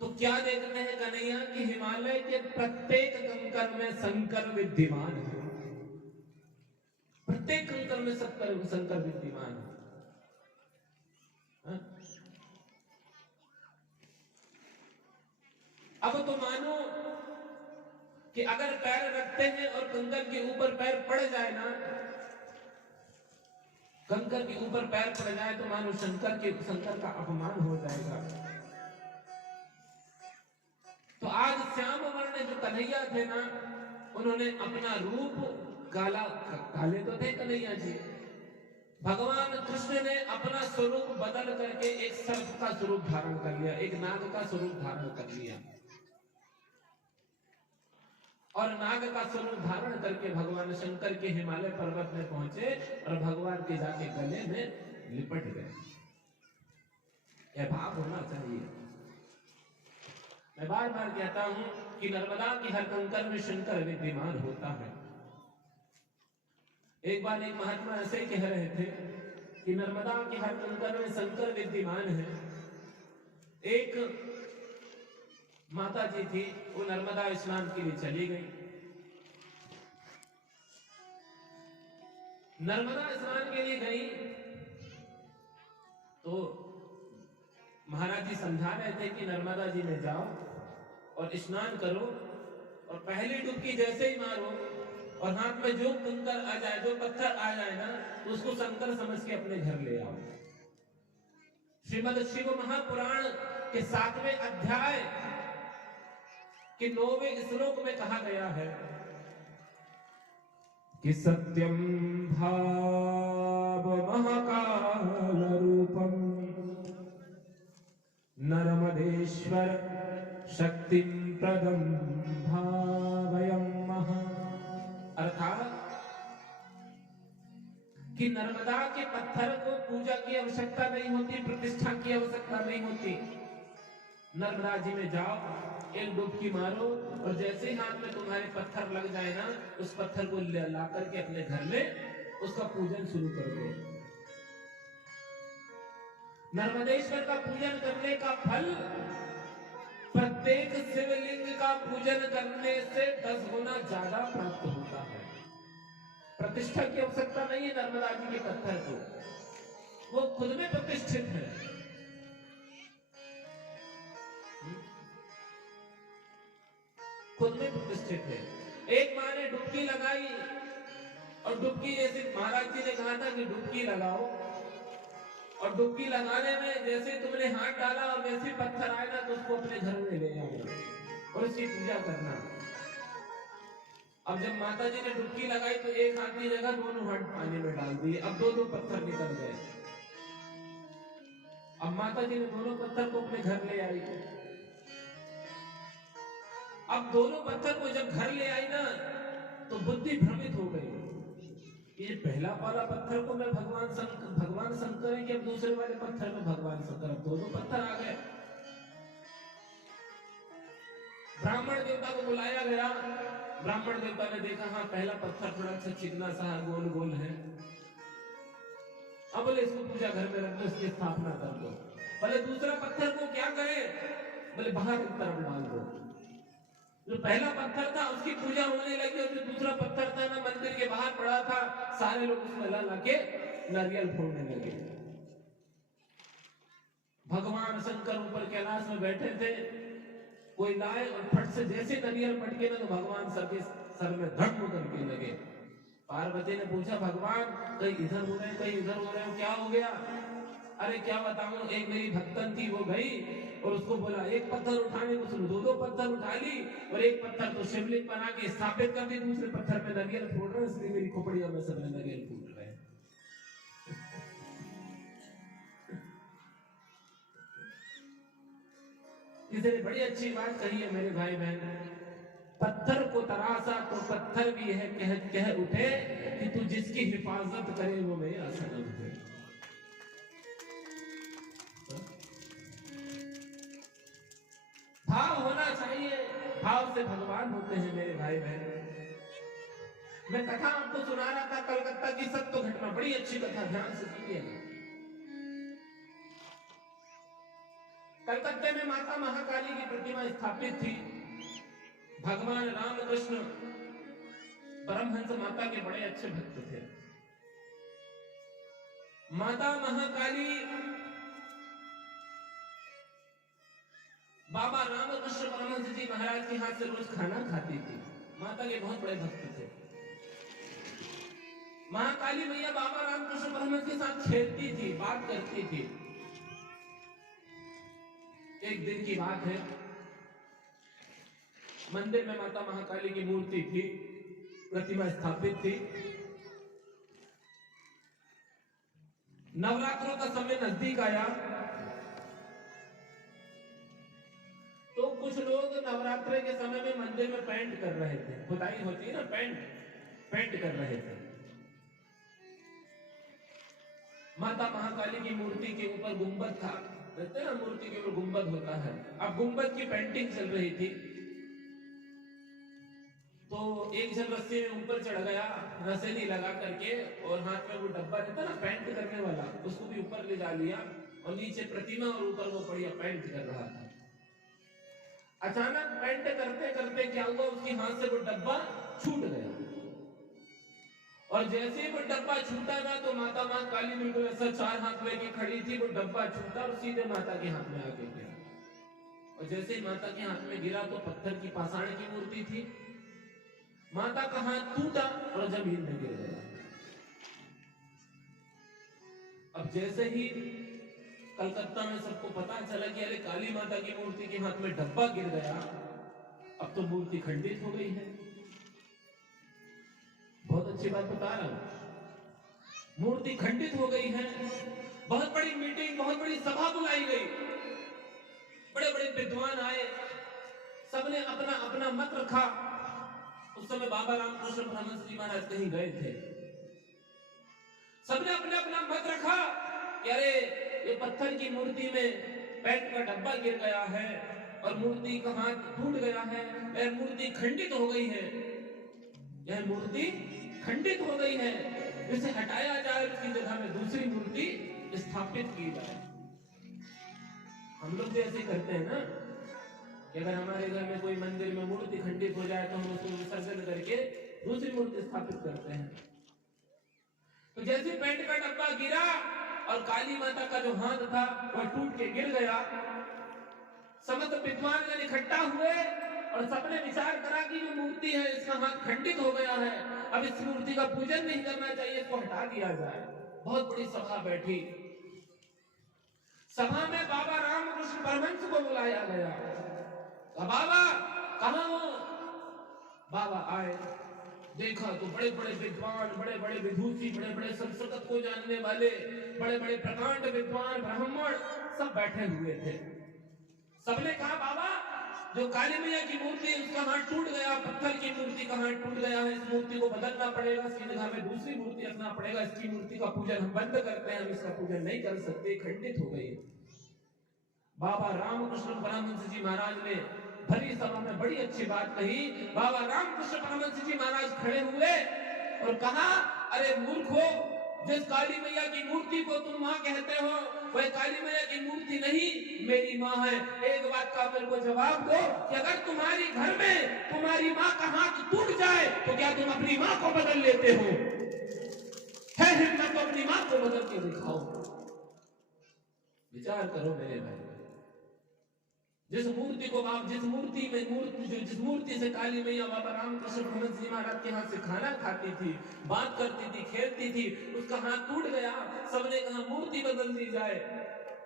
तो क्या देखते हैं कन्हैया कि हिमालय के प्रत्येक कंकर में शंकर विद्यमान है। प्रत्येक कंकर में शंकर विद्यमान है। अब तो मानो कि अगर पैर रखते हैं और कंकर के ऊपर पैर पड़ जाए ना, कंकर के ऊपर पैर पड़ जाए तो मानो शंकर का अपमान हो जाएगा। तो आज श्याम वर्ण जो कन्हैया थे ना, उन्होंने अपना रूप काले तो थे कन्हैया जी, भगवान कृष्ण ने अपना स्वरूप बदल करके एक सर्प का स्वरूप धारण कर लिया, एक नाग का स्वरूप धारण कर लिया। और नाग का स्वरूप धारण करके भगवान शंकर के हिमालय पर्वत में पहुंचे और भगवान के जाके गले में लिपट गए। यह भाव होना चाहिए। मैं बार बार कहता हूं कि नर्मदा के हर कंकर में शंकर विद्यमान होता है। एक बार एक महात्मा ऐसे ही कह रहे थे कि नर्मदा के हर कंकर में शंकर विद्यमान है। एक माता जी थी, वो नर्मदा स्नान के लिए चली गई। नर्मदा स्नान के लिए गई तो महाराज जी समझा रहे थे कि नर्मदा जी में जाओ और स्नान करो और पहली डुबकी जैसे ही मारो और हाथ में जो कंकर आ जाए, जो पत्थर आ जाए ना, उसको शंकर समझ के अपने घर ले आओ। श्रीमद् शिव महापुराण के 7वें अध्याय कि 9वें श्लोक में कहा गया है कि सत्यम भाव महाकाल रूपम नर्मदेश्वर शक्ति प्रदम भावयम महा। अर्थात कि नर्मदा के पत्थर को पूजा की आवश्यकता नहीं होती, प्रतिष्ठा की आवश्यकता नहीं होती। नर्मदा जी में जाओ एक डुबकी मारो और जैसे ही हाथ में तुम्हारे पत्थर लग जाए ना, उस पत्थर को ला करके अपने घर में उसका पूजन शुरू कर दो। नर्मदेश्वर का पूजन करने का फल प्रत्येक शिवलिंग का पूजन करने से 10 गुना ज्यादा प्राप्त होता है। प्रतिष्ठा की आवश्यकता नहीं है नर्मदा जी के पत्थर को, वो खुद में प्रतिष्ठित है। खुद में प्रतिष्ठित है। एक माँ ने डुबकी लगाई और डुबकी, जैसे महाराज जी ने कहा था कि डुबकी लगाओ, और डुबकी लगाने में जैसे तुमने हाथ डाला और वैसे पत्थर आए ना, तो उसको अपने घर में ले आना और उसकी पूजा करना। अब जब माता जी ने डुबकी लगाई तो एक हाथ की जगह दोनों हाथ पानी में डाल दिए, अब दो पत्थर निकल गए। अब माता जी ने दोनों पत्थर को अपने घर ले आई। अब दोनों पत्थर को जब घर ले आई ना, तो बुद्धि भ्रमित हो गई। ये पहला वाला पत्थर को मैं भगवान शंकर है कि अब दूसरे वाले पत्थर में भगवान शंकर, अब दोनों पत्थर आ गए। ब्राह्मण देवता को बुलाया गया। ब्राह्मण देवता ने देखा, हाँ पहला पत्थर थोड़ा सा चिकना सा गोल गोल है, अब बोले इसको पूजा घर में रख दो, इसकी स्थापना कर दो। बोले दूसरा पत्थर को क्या करें? बोले बाहर की तरफ डाल दो। जो पहला पत्थर था उसकी पूजा होने लगी, और जो दूसरा पत्थर था ना मंदिर के बाहर पड़ा था, सारे लोग उसमें ला के नारियल फोड़ने लगे। भगवान शंकर ऊपर कैलाश में बैठे थे, कोई लाए और फट से जैसे नारियल पटके ना, तो भगवान सर के सर में धड़ करके लगे। पार्वती ने पूछा, भगवान कहीं इधर हो रहे हैं, कहीं इधर हो रहे हो, क्या हो गया? अरे क्या बताऊं, एक मेरी भक्तन थी, वो गई और उसको बोला एक पत्थर उठाने को, उसने दो पत्थर उठा ली, और एक पत्थर तो शिवलिंग बना के स्थापित कर दी, दूसरे पत्थर में नारियल फोड़ रहे, इसलिए मेरी खोपड़ियों में सब नारियल फूट रहे हैं। किसी ने बड़ी अच्छी बात कही है मेरे भाई बहन, पत्थर को तरासा तो पत्थर भी है कह उठे कि तू जिसकी हिफाजत करे वो मेरा सनम है। भाव होना चाहिए, भाव से भगवान होते हैं मेरे भाई बहन। मैं कथा आपको सुना रहा था कलकत्ता की सत्य घटना, बड़ी अच्छी कथा, ध्यान से सुनिएगा। कलकत्ते में माता महाकाली की प्रतिमा स्थापित थी। भगवान रामकृष्ण परमहंस माता के बड़े अच्छे भक्त थे। माता महाकाली बाबा रामकृष्ण परमहंस जी महाराज के हाथ से रोज खाना खाती थी। माता के बहुत बड़े भक्त थे। महाकाली मैया बाबा रामकृष्ण परमहंस के साथ खेलती थी, बात करती थी। एक दिन की बात है, मंदिर में माता महाकाली की मूर्ति थी, प्रतिमा स्थापित थी। नवरात्रों का समय नजदीक आया तो कुछ लोग नवरात्रे के समय में मंदिर में पेंट कर रहे थे। खुदाई होती है ना, पेंट कर रहे थे। माता महाकाली की मूर्ति के ऊपर गुंबद था, कहते हैं ना मूर्ति के ऊपर गुंबद होता है। अब गुंबद की पेंटिंग चल रही थी, तो एक जन रस्सी में ऊपर चढ़ गया, रसेली लगा करके, और हाथ में वो डब्बा रहता ना पेंट करने वाला, उसको भी ऊपर ले जा लिया, और नीचे प्रतिमा और ऊपर वो बढ़िया पेंट कर रहा था। अचानक पेंट करते करते क्या हुआ, उसके हाथ से वो डब्बा छूट गया, और जैसे ही वो डब्बा छूटा ना, तो माता महाकाली बिल्कुल ऐसा चार हाथ लेके खड़ी थी, वो डब्बा छूटा और सीधे माता के हाथ में आके गिरा। और जैसे ही माता के हाथ में गिरा तो पत्थर की पाषाण की मूर्ति थी, माता का हाथ टूटा और जमीन में गिर गया। अब जैसे ही कलकत्ता में सबको पता चला कि अरे काली माता की मूर्ति के हाथ में डब्बा गिर गया, अब तो मूर्ति खंडित हो गई है। बहुत अच्छी बात बता रहा हूं, मूर्ति खंडित हो गई है। बहुत बड़ी मीटिंग, बहुत बड़ी सभा बुलाई गई, बड़े बड़े विद्वान आए, सबने अपना अपना मत रखा। उस समय बाबा रामकृष्ण परमहंस जी महाराज कहीं गए थे। सबने अपना अपना मत रखा कि अरे ये पत्थर की मूर्ति में पेंट का डब्बा गिर गया है, और मूर्ति का हाथ टूट गया है, यह मूर्ति खंडित हो गई है, यह मूर्ति खंडित हो गई है, इसे हटाया जाए, उसकी जगह में दूसरी मूर्ति स्थापित की जाए। हम लोग भी ऐसे करते हैं ना कि अगर हमारे घर में कोई मंदिर में मूर्ति खंडित हो जाए तो हम उसको विसर्जन करके दूसरी मूर्ति स्थापित करते हैं। तो जैसे पेंट का डब्बा गिरा और काली माता का जो हाथ था वह टूट के गिर गया, समस्त विद्वान जन इकट्ठा हुए और सबने विचार करा कि जो मूर्ति है इसका हाथ खंडित हो गया है, अब इस मूर्ति का पूजन नहीं करना चाहिए, इसको हटा दिया जाए। बहुत बड़ी सभा बैठी, सभा में बाबा रामकृष्ण परमहंस को बुलाया गया। बाबा कहाँ हो? बाबा आए, देखा तो बड़े बड़े विद्वान, बड़े बड़े विदूषी, बड़े बड़े संस्कृत को जानने वाले, बड़े बड़े प्रकांड विद्वान ब्राह्मण सब बैठे हुए थे। सबने कहा बाबा जो काली मैया की मूर्ति है उसका हाथ टूट गया, पत्थर की मूर्ति का हाथ टूट गया है, इस मूर्ति को बदलना पड़ेगा, इसकी जगह में दूसरी मूर्ति रखना पड़ेगा, इसकी मूर्ति का पूजन हम बंद करते हैं, हम इसका पूजन नहीं कर सकते, खंडित हो गई। बाबा रामकृष्ण परमहंस जी महाराज ने भरी सभा में बड़ी अच्छी बात कही। बाबा रामकृष्ण परमहंस जी महाराज खड़े हुए और कहा, अरे मूर्खो, जिस काली मैया की मूर्ति को तुम माँ कहते हो वह काली मैया की मूर्ति नहीं, मेरी माँ है। एक बात का मेरे को जवाब दो कि अगर तुम्हारी घर में तुम्हारी माँ का हाथ टूट जाए तो क्या तुम अपनी माँ को बदल लेते हो? है हिम्मत तो अपनी माँ को बदल के दिखाओ। विचार करो मेरे भाई, जिस मूर्ति को आप जिस मूर्ति से काली मैया बाबा रामकृष्ण परमहंस जी महाराज के हाथ से खाना खाती थी, बात करती थी, खेलती थी, उसका हाथ टूट गया, सबने कहा मूर्ति बदल दी जाए।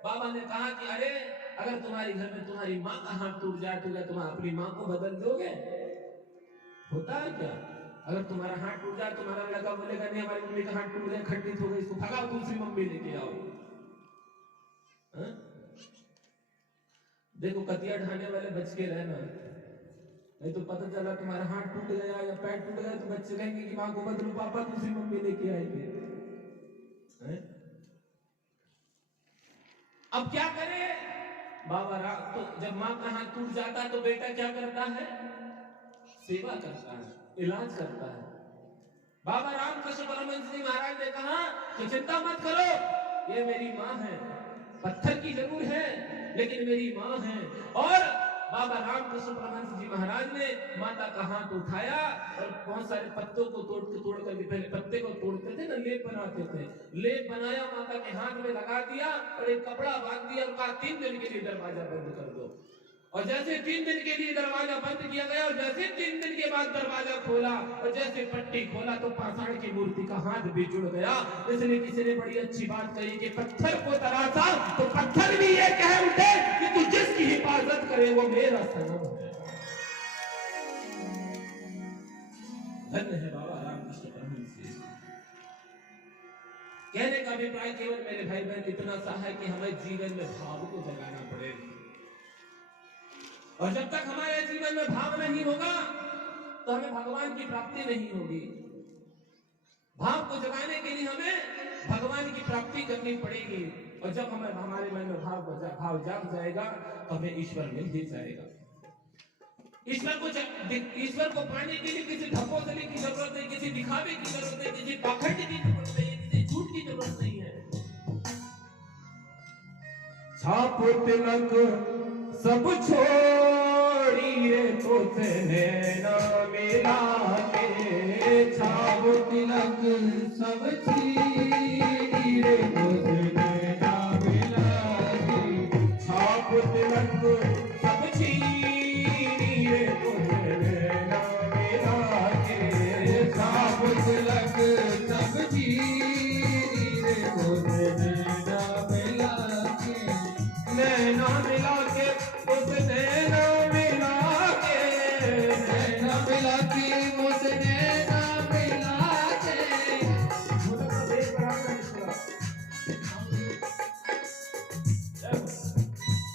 बाबा ने कहा कि अरे अगर तुम्हारी घर में तुम्हारी माँ का हाथ टूट जाए तो क्या तुम अपनी माँ को बदल दोगे? होता है क्या? अगर तुम्हारा हाथ टूट जाए तुम्हारा लड़का बोलेगा नहीं हमारी मम्मी का हाथ टूट गया, खंडित हो गई, इसको भगाओ, दूसरी मम्मी लेके आओ। देखो कतिया ढाने वाले बच के रहना, नहीं तो पता चला तुम्हारा हाथ टूट गया या पैर टूट गया तो बच्चे कहेंगे कि माँ को बदलो, पापा दूसरी मम्मी लेके आएंगे। अब क्या करे बाबा? तो जब माँ का हाथ टूट जाता है तो बेटा क्या करता है? सेवा करता है, इलाज करता है। बाबा रामकृष्ण परमहंस जी महाराज ने कहा कि चिंता मत करो, ये मेरी माँ है, पत्थर की जरूर है लेकिन मेरी माँ है। और बाबा रामकृष्ण परमहंस जी महाराज ने माता का हाथ उठाया और बहुत सारे पत्तों को तोड़ करके, पहले पत्ते को तोड़ते थे ना, लेप बनाते थे, लेप बनाया, माता के हाथ में लगा दिया और एक कपड़ा बांध दिया और कहा 3 दिन के लिए दरवाजा बंद कर दो। और जैसे 3 दिन के लिए दरवाजा बंद किया गया और जैसे 3 दिन के बाद दरवाजा खोला और जैसे पट्टी खोला तो पाषाण की मूर्ति का हाथ भी जुड़ गया। इसलिए किसी ने बड़ी अच्छी बात कही कि पत्थर को तराशा तो पत्थर भी ये कह उठे कि तू जिसकी हिफाजत करे वो मेरा सनम है। धन्य है बाबा रामकृष्ण परमहंस जी। कहने का अभिप्राय केवल मेरे भाई बहन इतना सा है कि हमें जीवन में भाव को जगाना पड़ेगा, और जब तक हमारे जीवन में भाव नहीं होगा तो हमें भगवान की प्राप्ति नहीं होगी। भाव को जगाने के लिए हमें भगवान की प्राप्ति करनी पड़ेगी, और जब हमें हमारे मन में भाव जाग जाएगा तो हमें ईश्वर मिल ही जाएगा। ईश्वर को पाने के लिए किसी ढकोसले की जरूरत नहीं, किसी दिखावे की जरूरत नहीं, किसी पाखंड की जरूरत नहीं, किसी झूठ की जरूरत नहीं है। छाप तिलक सब छोड़िए तुझने न मिला के, छाप तिलक सब छीड़िए तुझने न मिला के, छाप तिलक सब छीड़िए तुझने न मिला के, छाप तिलक सब छीड़िए तुझने न मिला के, नैना मिला के उसने न मिला के, नैना मिला के उसने न मिला के।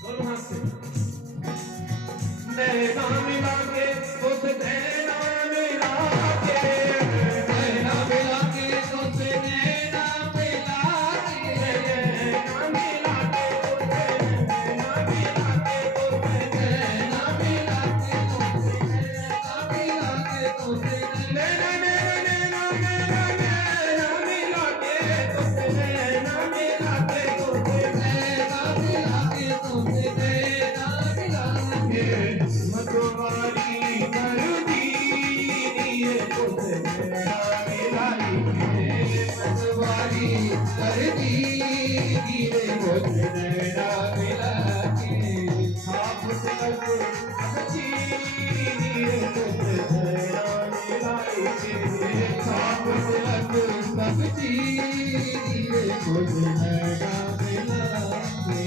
दोनों हाथ से नैना मिला के उसने न मिला के, नैना मिला के उसने न मिला के, नैना नैना नैना नैना नैना मिला के तुझसे नैना मिला के तुझसे नैना मिला के तुझसे नैना मिला के मतवारी कर दी ये तुझसे नैना मिलाई के मतवारी कर दी ये तुझसे नैना मिला के आप तक अच्छी ये तुझसे नैना मिलाई के आप तक अच्छी ये तुझसे नैना मिला के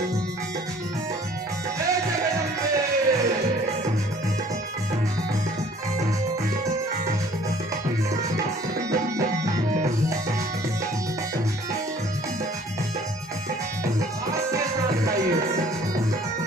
जगदम्बे आपके साथ आइए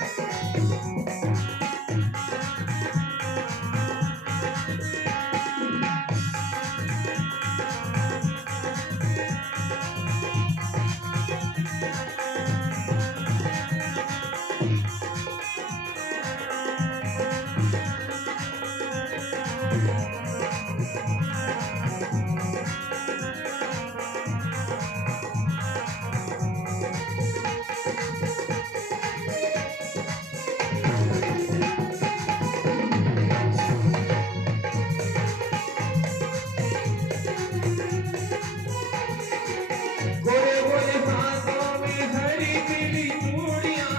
गोरे गोरे हाथों में हरी पीली चूड़ियां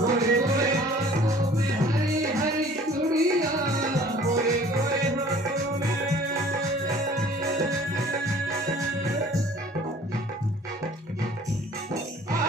गोरे गोरे हाथों में हरी हरी चूड़ियां गोरे गोरे हाथों में आ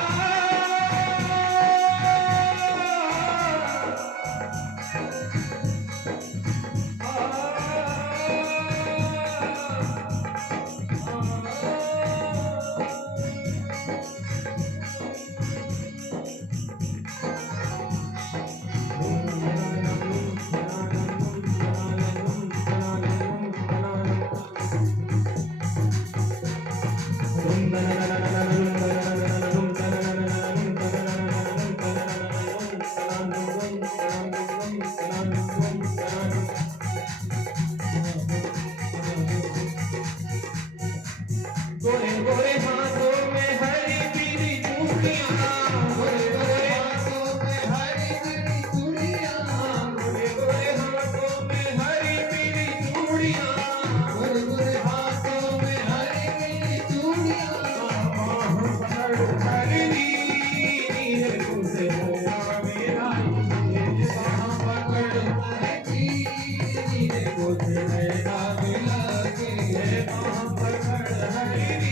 गोरे गोरे हाथों में हरी पीली चूड़ियां गोरे गोरे हाथों में हरी पीली चूड़ियां गोरे गोरे हाथों में हरी पीली चूड़ियां गोरे गोरे हाथों में हरी पीली चूड़ियां बाहों पर हरी नीले तुझसे नैना मिलाई बाहों पर हरी नीले तुझसे नैना मिला के बाहों पर हरी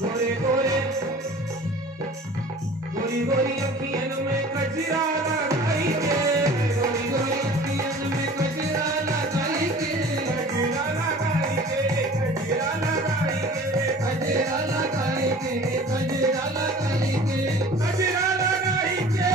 गोरे गोरे गोरी गोरी अखियन में कजरा लगाई के गोरी गोरी अखियन में कजरा लगाई के कजरा लगाई के कजरा लगाई के कजरा लगाई के कजरा लगाई के कजरा लगाई के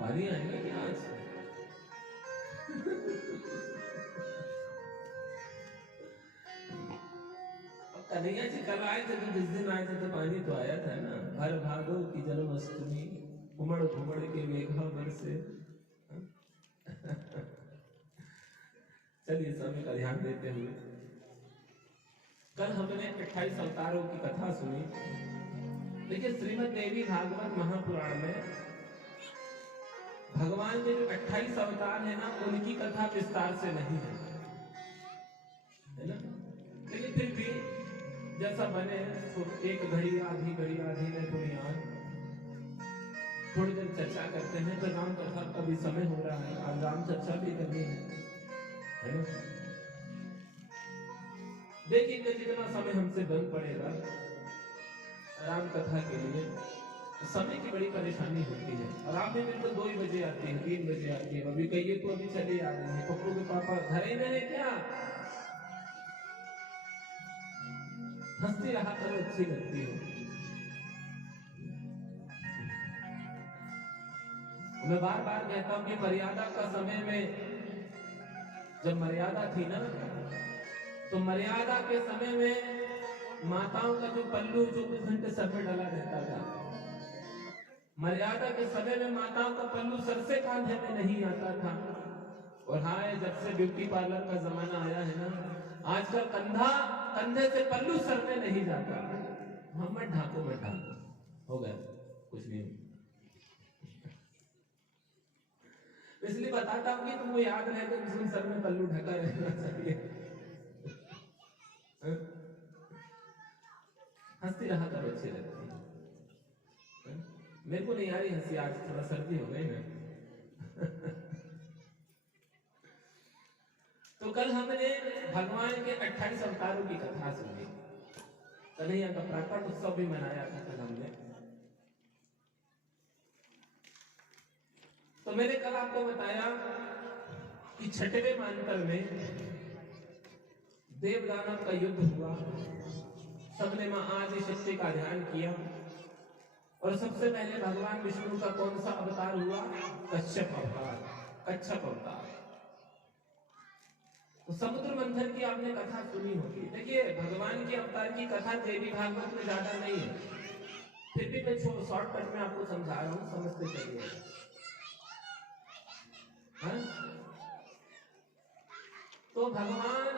पानी आएगा क्या आज? कन्हैया जी कल आए थे तो जिस दिन आए थे तो पानी तो आया था ना। हर भादो की जन्माष्टमी उमड़ घुमड़ के मेघा बरसे। चलिए समय का ध्यान देते हुए कल हमने 28 अवतारों की कथा सुनी। देखिए श्रीमद् देवी भागवत महापुराण में भगवान के जो 28 अवतार है ना उनकी कथा विस्तार से नहीं है ना। लेकिन फिर भी जैसा बने एक घड़ी आधी में बुनियाद थोड़ी देर चर्चा करते हैं। तो राम कथा का भी समय हो रहा है, आज राम चर्चा भी करनी है ना। देखेंगे जितना समय हमसे बन पड़ेगा राम कथा के लिए। समय की बड़ी परेशानी होती है और आप भी बिल्कुल 2 ही बजे आती है, 3 बजे आती है। अभी कहिए तो अभी चली आ रही है, पप्पू के पापा घर ही नहीं क्या? हंसती रहा करो, अच्छी लगती हो। मैं बार बार कहता हूं कि मर्यादा का समय में जब मर्यादा थी ना तो मर्यादा के समय में माताओं का जो पल्लू 24 घंटे सर पे डला रहता था। मर्यादा के समय में माताओं का पल्लू सर से कांधे में नहीं आता था। और हाय जब से ब्यूटी पार्लर का जमाना आया है ना, आजकल कंधे से पल्लू सर में नहीं जाता। हम मत ढाको हो गया, कुछ नहीं। इसलिए बताता हूं कि तुमको याद रहे तो किसी सर में पल्लू ढका रहना चाहिए। हंसती रहा तब अच्छी लगती है। मेरे को नहीं आ रही हंसी, आज थोड़ा सर्दी हो गई ना। तो कल हमने भगवान के 28 अवतारों की कथा सुनी। कन्हैया का प्राकट उत्सव भी मनाया था कल हमने। तो मैंने कल आपको बताया कि छठवें मंत्र में देव दानव का युद्ध हुआ, सबने मां आदि शक्ति का ध्यान किया और सबसे पहले भगवान विष्णु का कौन सा अवतार हुआ? कच्छप अवतार, कच्छप अवतार। तो समुद्र मंथन की आपने कथा सुनी होगी। देखिए भगवान के अवतार की कथा देवी भागवत में ज्यादा नहीं है, फिर भी मैं शॉर्टकट में आपको समझा रहा हूं, समझते चलिए। तो भगवान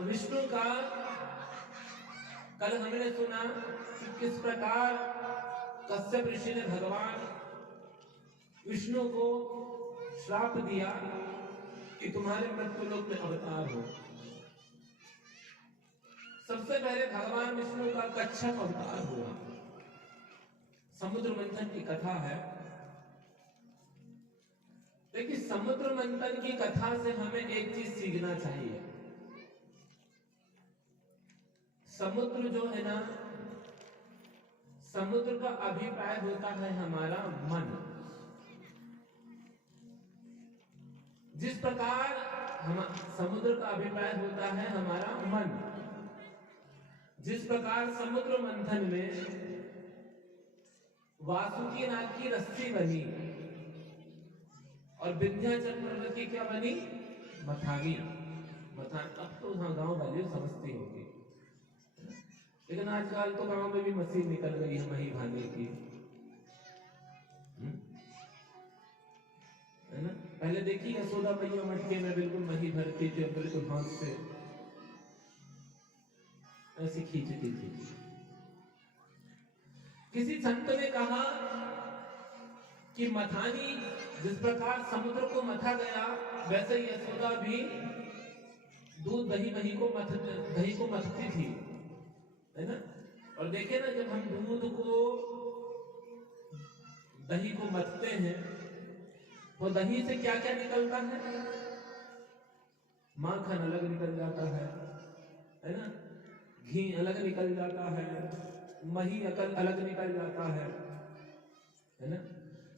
विष्णु का कल हमने सुना कि किस प्रकार कश्यप ऋषि ने भगवान विष्णु को श्राप दिया कि तुम्हारे मृत्युलोक में अवतार हो। सबसे पहले भगवान विष्णु का कच्छप अवतार हुआ। समुद्र मंथन की कथा है। देखिए समुद्र मंथन की कथा से हमें एक चीज सीखना चाहिए। समुद्र जो है ना, समुद्र का अभिप्राय होता है हमारा मन। जिस प्रकार समुद्र का अभिप्राय होता है हमारा मन, जिस प्रकार समुद्र मंथन में वासुकी नाग की रस्सी बनी और विंध्याचल पर्वत की क्या बनी? मथानी। अब तो हाँ गांव वाले समझते होंगे, लेकिन आजकल तो गांव में भी मशीन निकल गई है मही भाने की, है ना। पहले देखिए यशोदा मैया मटके में बिल्कुल मही भरती थी और बिल्कुल हाथ से ऐसी खींचती थी। किसी संत ने कहा कि मथानी जिस प्रकार समुद्र को मथा गया, वैसे यशोदा भी दूध दही दही को मथती थी, है ना। और देखे ना जब हम दूध को दही को मथते हैं तो दही से क्या क्या निकलता है? माखन अलग निकल जाता है ना, घी अलग निकल जाता है, मही अलग निकल जाता है ना।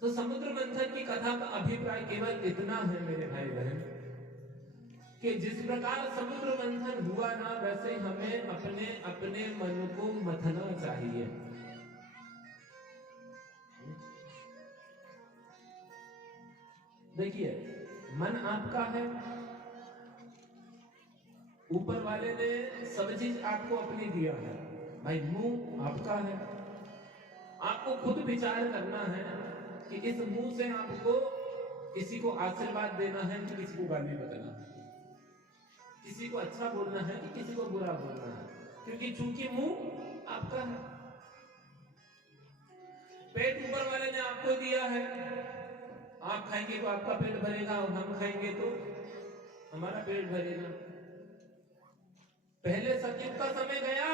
तो समुद्र मंथन की कथा का अभिप्राय केवल इतना है मेरे भाई बहन कि जिस प्रकार समुद्र मंथन हुआ ना, वैसे हमें अपने अपने मन को मथना चाहिए। देखिए मन आपका है, ऊपर वाले ने सब चीज आपको अपनी दिया है भाई। मुंह आपका है, आपको खुद विचार करना है कि इस मुंह से आपको किसी को आशीर्वाद देना है कि किसी को गाली बकना है, किसी को अच्छा बोलना है कि किसी को बुरा बोलना है, क्योंकि चूंकि मुंह आपका है। पेट ऊपर वाले ने आपको दिया है, आप खाएंगे तो आपका पेट भरेगा और हम खाएंगे तो हमारा पेट भरेगा। पहले सतयुग का समय गया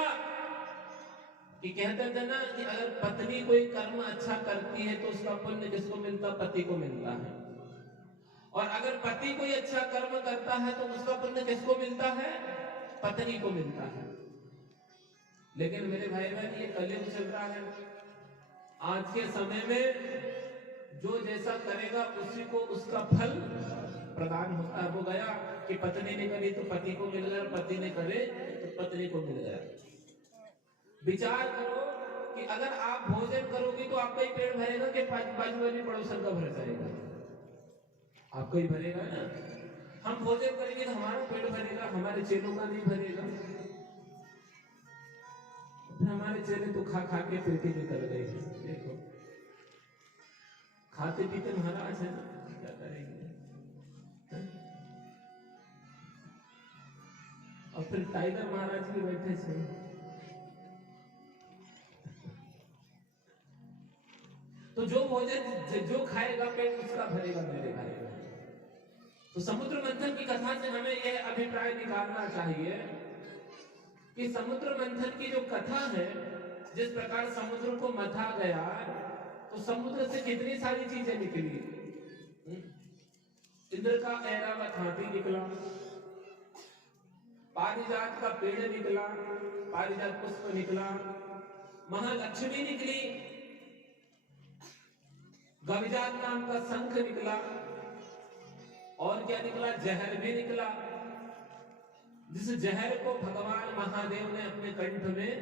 कि कहते थे ना कि अगर पत्नी कोई कर्म अच्छा करती है तो उसका पुण्य किसको मिलता? पति को मिलता है। और अगर पति कोई अच्छा कर्म करता है तो उसका पुण्य किसको मिलता है? पत्नी को मिलता है। लेकिन मेरे भाई बहन ये कलयुग चल रहा है। आज के समय में जो जैसा करेगा उसी को उसका फल प्रदान होता है। वो गया कि पत्नी ने करी तो पति को मिल गया, पति ने करे तो पत्नी को मिल गया। विचार करो कि अगर आप भोजन करोगे तो आपका ही पेट भरेगा कि बाजू वाली पड़ोसन का भर जाएगा? आपका ही भरेगा ना। हम भोजन करेंगे तो हमारा पेट भरेगा, हमारे चेलों का नहीं भरेगा। हमारे चेले तो खा खा के फिर के निकल गए। देखो खाते पीते महाराज है ना, क्या करेंगे? और फिर टाइगर महाराज भी बैठे थे। तो जो भोजन जो खाएगा पेट उसका भरेगा मेरे भाई। तो समुद्र मंथन की कथा से हमें यह अभिप्राय निकालना चाहिए कि समुद्र मंथन की जो कथा है, जिस प्रकार समुद्र को मथा गया तो समुद्र से कितनी सारी चीजें निकली। इंद्र का ऐरावत हाथी निकला, पारिजात का पेड़ निकला, पारिजात पुष्प निकला, महालक्ष्मी निकली, गविजात नाम का शंख निकला, और क्या निकला, जहर भी निकला, जिस जहर को भगवान महादेव ने अपने कंठ में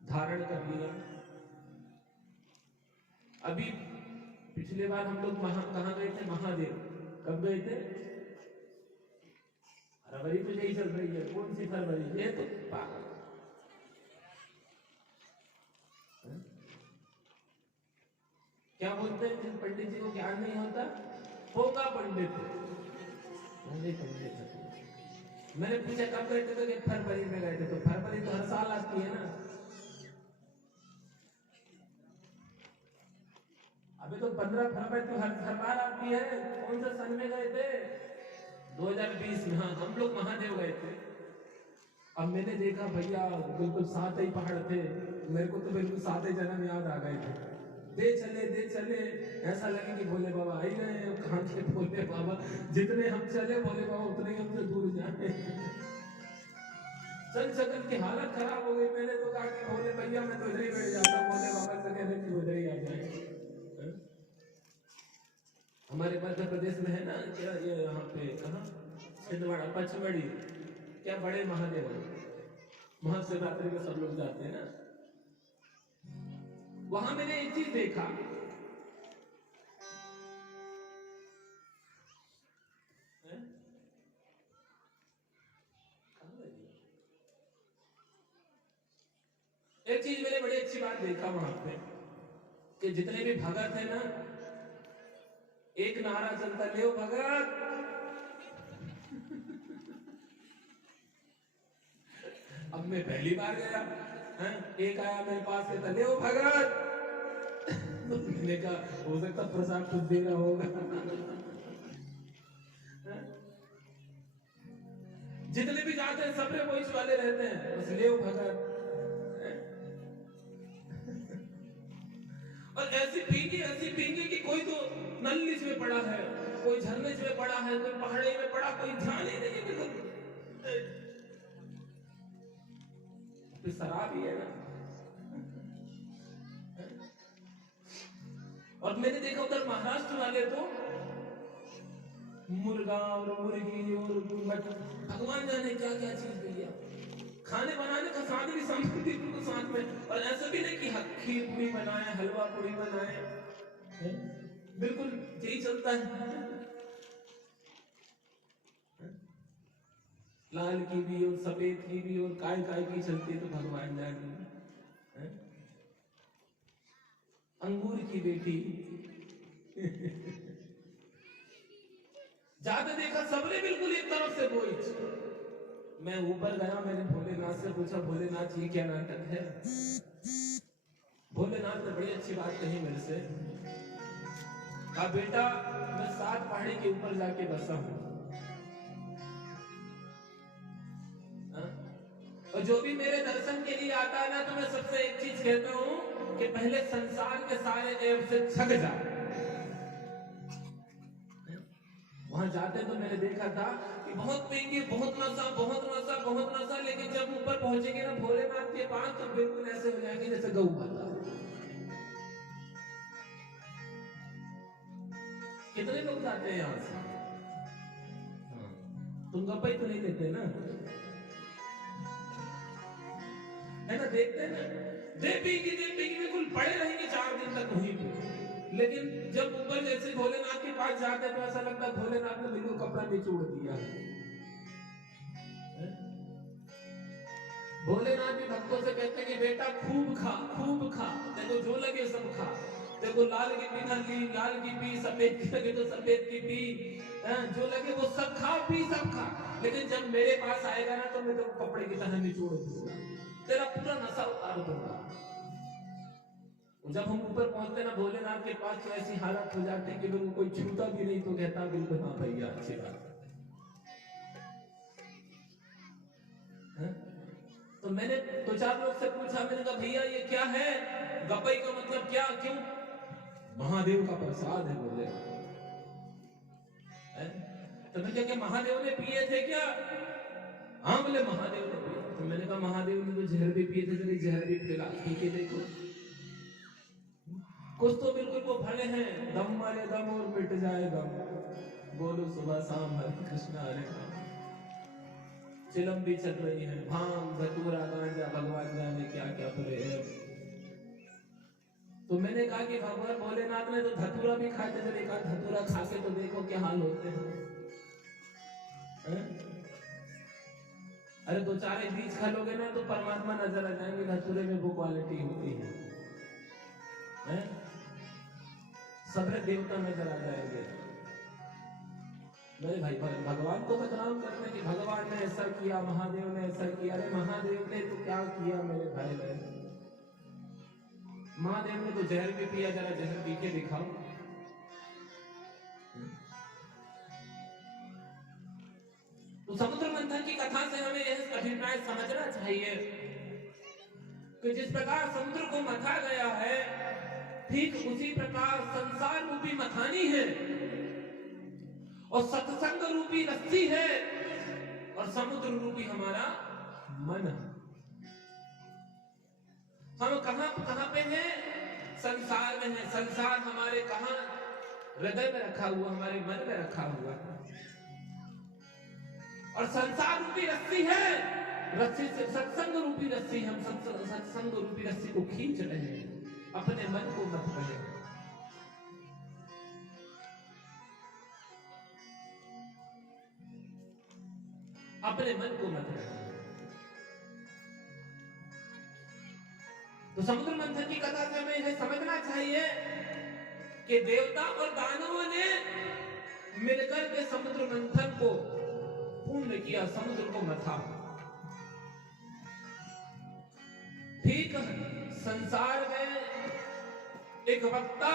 धारण कर लिया। अभी पिछले बार हम लोग कहां गए थे, महादेव, कब गए थे? फरवरी तो यही चल रही है, कौन सी फरवरी? ये तो क्या बोलते हैं जिन पंडित जी को ज्ञान नहीं होता, पोका पंडित। पंडित मैंने पूछा कब गए थे, तो फरवरी में गए थे। तो फरवरी तो हर साल आती है ना। अभी तो 15 फरवरी तो हर बार आती है। कौन से सन में गए थे? 2020 में। हाँ, हम लोग महादेव गए थे। अब मैंने देखा भैया बिल्कुल 7 ही पहाड़ थे, मेरे को तो बिल्कुल 7 ही जन्म याद आ गए थे। दे चले ऐसा लगे कि भोले बाबा आ ही गए हैं। कहाँ के भोले बाबा, जितने हम चले भोले बाबा उतने ही हमसे दूर जाए। चल सकल की हालत खराब हो गई। मैंने तो कहा कि भोले भैया मैं तो इधर ही बैठ जाता हूँ, भोले बाबा से कहने की उधर ही आ जाए। हमारे मध्य प्रदेश में है ना क्या, ये यहाँ पे कहाँ, छिंदवाड़ा पचमढ़ी, क्या बड़े महादेव है, महाशिवरात्रि में सब लोग जाते हैं ना। वहां मैंने एक चीज देखा, एक चीज मैंने बड़ी अच्छी बात देखा वहां पे, कि जितने भी भगत है ना, एक नारा चलता, ले भगत। अब मैं पहली बार गया, एक आया मेरे पास, कहता ले भगत। मैंने कहा हो सकता प्रसाद कुछ दे रहा होगा। जितने भी जाते हैं सबरे वॉइस वाले रहते हैं, बस ले भगत। और ऐसी पींगे कि कोई तो नल्ली में पड़ा है, कोई झरने में पड़ा है, कोई पहाड़ी में पड़ा, कोई ध्यान ही नहीं। बिल्कुल शराब ही है ना। और मैंने देखा उधर महाराष्ट्र वाले तो मुर्गा और मुर्गी और भगवान जाने क्या क्या चीज भैया, खाने बनाने का साथ भी संबंधी बिल्कुल साथ में। और ऐसा भी नहीं कि खीर पूरी बनाए, हलवा पूरी बनाए, बिल्कुल यही चलता है। लाल की भी और सफेद की भी और काय काय की चलती है, तो भगवान जाने। अंगूर की बेटी। ज्यादा देखा सबने बिल्कुल एक तरफ से बोई। मैं ऊपर गया, मैंने भोलेनाथ से पूछा, भोलेनाथ ये क्या नाटक है? भोलेनाथ ने बड़ी अच्छी बात कही मेरे से, कहा बेटा मैं 7 पहाड़ी के ऊपर जाके बसा हूं, और जो भी मेरे दर्शन के लिए आता है ना, तो मैं सबसे एक चीज कहता हूं कि पहले संसार के सारे ऐप से छक जा। वहां जाते तो मैंने देखा था कि बहुत पीएंगे, बहुत नशा, लेकिन जब ऊपर पहुंचेंगे ना भोलेनाथ के पास, तो बिल्कुल ऐसे हो जाएंगे जैसे गऊ माता। कितने लोग जाते हैं यहां से? तुम गप्पा तो नहीं देते ना, है ना? देखते हैं ना, दे पीएंगे बिल्कुल पड़े रहेंगे 4 दिन तक वहीं पे। लेकिन जब ऊपर जैसे भोलेनाथ के पास जाते हैं, तो ऐसा लगता है भोलेनाथ ने बिल्कुल कपड़ा निचोड़ दिया। भोलेनाथ भी भक्तों से कहते हैं कि बेटा खूब खा, देखो जो लगे सब खा। देखो लाल की पी ना ली, लाल की पी, सफेद की लगे तो सफेद की पी, जो लगे वो सब खा, पी सब खा। लेकिन जब मेरे पास आएगा ना, तो मैं तो कपड़े की तरह निचोड़ दूंगा, तेरा पूरा नशा उतार दूंगा। जब हम ऊपर पहुंचते ना भोलेनाथ के पास, तो ऐसी हालत हो जाती है कि बिल्कुल कोई छूता भी नहीं, तो कहता बिल्कुल हाँ भैया अच्छी बात है। तो मैंने 2-4 लोग से पूछा, मैंने कहा भैया ये क्या है? गपई का मतलब क्या, क्यों? महादेव का प्रसाद है बोले। तो मैं क्या महादेव ने पिए थे क्या? हाँ बोले महादेव ने पिया। तो मैंने कहा महादेव ने तो जहर भी पिए थे, जरा जहर भी पिला पी के देखो। कुछ तो बिल्कुल वो भले हैं, दम मारे दम और मिट जाए गम, बोलो सुबह शाम हरे कृष्णा हरे राम। चिलम भी चल रही है, भांग धतूरा गांजा भगवान जाने क्या क्या पूरे है। तो मैंने कहा कि भगवान भोलेनाथ ने तो धतूरा भी खाए थे, मैंने कहा धतूरा खा के तो देखो क्या हाल होते हैं। अरे दो चार एक बीज खा लोगे ना तो परमात्मा नजर आ जाएंगे, धतूरे में वो क्वालिटी होती है? सब्र देवता नजर आ जाएंगे। मेरे भाई भगवान को बदनाम करते हैं कि भगवान ने ऐसा किया, महादेव ने ऐसा किया। अरे महादेव ने तो क्या किया मेरे भाई बहन? महादेव ने तो जहर भी पिया, जरा जहर पी के दिखाओ। तो समुद्र मंथन की कथा से हमें यह कठिनाई समझना चाहिए कि जिस प्रकार समुद्र को मथा गया है, ठीक उसी प्रकार संसार रूपी मथानी है और सत्संग रूपी रस्सी है और समुद्र रूपी हमारा मन है। हम कहां पे हैं? संसार में है। संसार हमारे कहां? हृदय में रखा हुआ, हमारे मन में रखा हुआ है। और संसार रूपी रस्सी है, रस्सी से सत्संग रूपी रस्सी, हम सत्संग रूपी रस्सी को खींच रहे हैं, अपने मन को मत रहे। अपने मन को मत रहे। तो समुद्र मंथन की कथा से हमें यह समझना चाहिए कि देवता और दानवों ने मिलकर के समुद्र मंथन को पूर्ण किया, समुद्र को मथा। ठीक संसार में एक वक्ता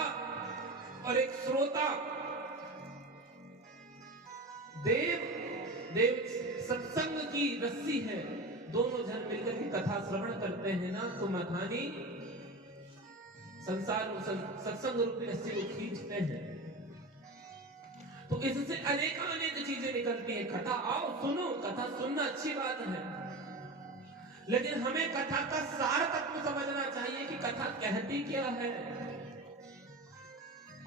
और एक श्रोता, देव सत्संग की रस्सी है। दोनों जन मिलकर की कथा श्रवण करते हैं ना, तो मथानी संसार सत्संग रूपी रस्सी को खींचते हैं। तो इससे अनेक चीजें निकलती हैं। कथा आओ सुनो, कथा सुनना अच्छी बात है, लेकिन हमें कथा का सार तत्व समझना चाहिए कि कथा कहती क्या है,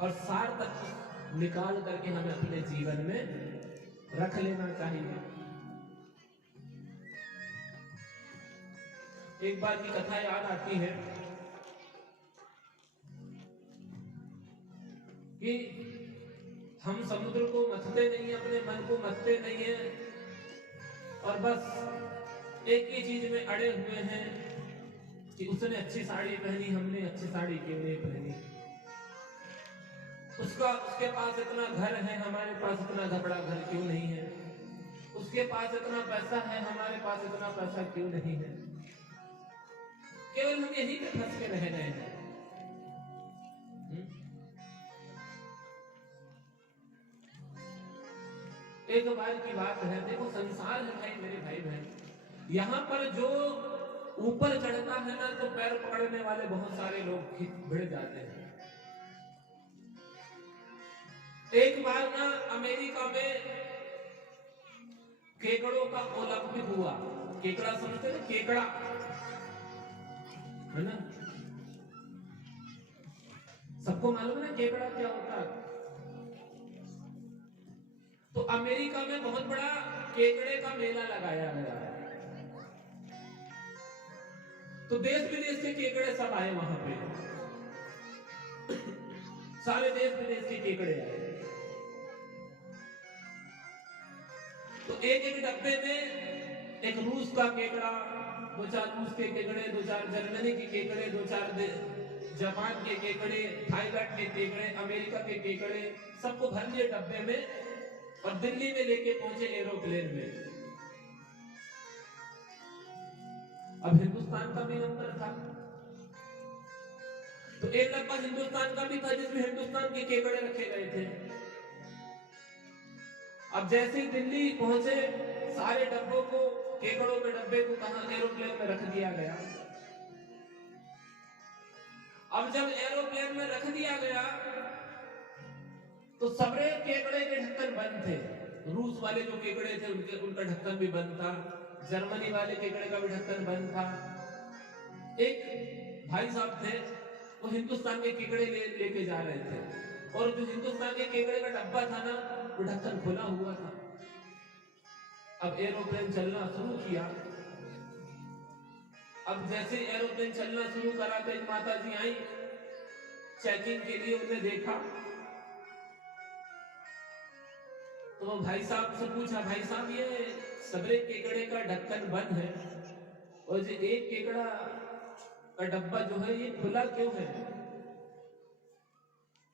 और सार तत्व निकाल करके हमें अपने जीवन में रख लेना चाहिए। एक बार की कथा याद आती है कि हम समुद्र को मथते नहीं, अपने मन को मथते नहीं है, और बस एक ही चीज में अड़े हुए हैं कि उसने अच्छी साड़ी पहनी, हमने अच्छी साड़ी क्यों नहीं पहनी। उसके पास इतना घर है, हमारे पास इतना घबड़ा घर क्यों नहीं है। उसके पास इतना पैसा है, हमारे पास इतना पैसा क्यों नहीं है। केवल हम यही पे फंस के रह गए हैं। एक बार की बात है, देखो संसार है भाई, मेरे भाई बहन, यहाँ पर जो ऊपर चढ़ता है ना, तो पैर पकड़ने वाले बहुत सारे लोग भिड़ जाते हैं। एक बार ना अमेरिका में केकड़ों का ओलंपिक हुआ। केकड़ा समझते ना, केकड़ा है ना, सबको मालूम है ना केकड़ा क्या होता है। तो अमेरिका में बहुत बड़ा केकड़े का मेला लगाया गया है। तो देश विदेश के केकड़े सब आए वहां पे, सारे देश विदेश के केकड़े आए। तो एक एक डब्बे में एक रूस का केकड़ा, दो चार रूस के केकड़े, दो चार जर्मनी के केकड़े, दो चार जापान के केकड़े, थाईलैंड के केकड़े, अमेरिका के केकड़े, सबको भर लिए डब्बे में और दिल्ली में लेके पहुंचे एरोप्लेन में। अब हिंदुस्तान का भी नंबर था, तो एक डब्बा हिंदुस्तान का भी था जिसमें हिंदुस्तान के केकड़े रखे गए थे। अब जैसे दिल्ली पहुंचे, सारे डब्बों को, केकड़ों के डब्बे को कहां एरोप्लेन में रख दिया गया। अब जब एरोप्लेन में रख दिया गया तो सबरे केकड़े के ढक्कन बंद थे। रूस वाले जो केकड़े थे उनका ढक्कन भी बंद था, जर्मनी वाले केकड़े का भी ढक्कन बंद था। एक भाई साहब थे, वो हिंदुस्तान के केकड़े लेके जा रहे थे, और जो हिंदुस्तान के केकड़े का डब्बा था ना, वो ढक्कन खुला हुआ था। अब एरोप्लेन चलना शुरू किया। अब जैसे एरोप्लेन चलना शुरू करा तो एक माता जी आई चेकिंग के लिए, उन्हें देखा तो वो भाई साहब से पूछा, भाई साहब ये सबरे केकड़े का ढक्कन बंद है और जो एक केकड़ा का डब्बा जो है ये खुला क्यों है?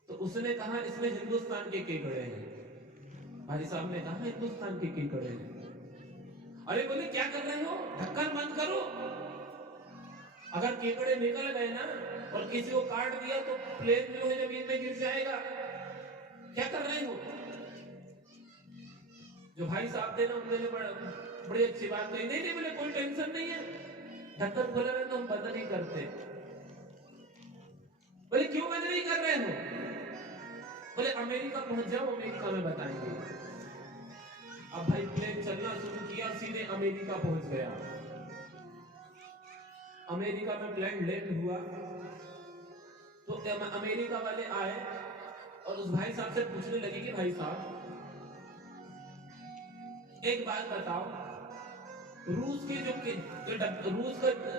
तो उसने कहा इसमें हिंदुस्तान के केकड़े हैं। भाई साहब ने कहा हिंदुस्तान के केकड़े हैं। अरे बोले क्या कर रहे हो, ढक्कन बंद करो। अगर केकड़े निकल गए ना और किसी को काट दिया तो प्लेन जो है जमीन में गिर जाएगा, क्या कर रहे हो? जो भाई साहब थे ना, उन्होंने बड़ी अच्छी बात कही, नहीं नहीं बोले कोई टेंशन नहीं है, ढक्कन खुला रहे तो हम बंद नहीं करते। बोले क्यों बंद नहीं कर रहे हो? बोले अमेरिका पहुंच जाओ, अमेरिका में बताएंगे। अब भाई प्लेन चलना शुरू किया, सीधे अमेरिका पहुंच गया। अमेरिका में प्लेन लैंड हुआ तो अमेरिका वाले आए और उस भाई साहब से पूछने लगे कि भाई साहब एक बात बताओ, रूस के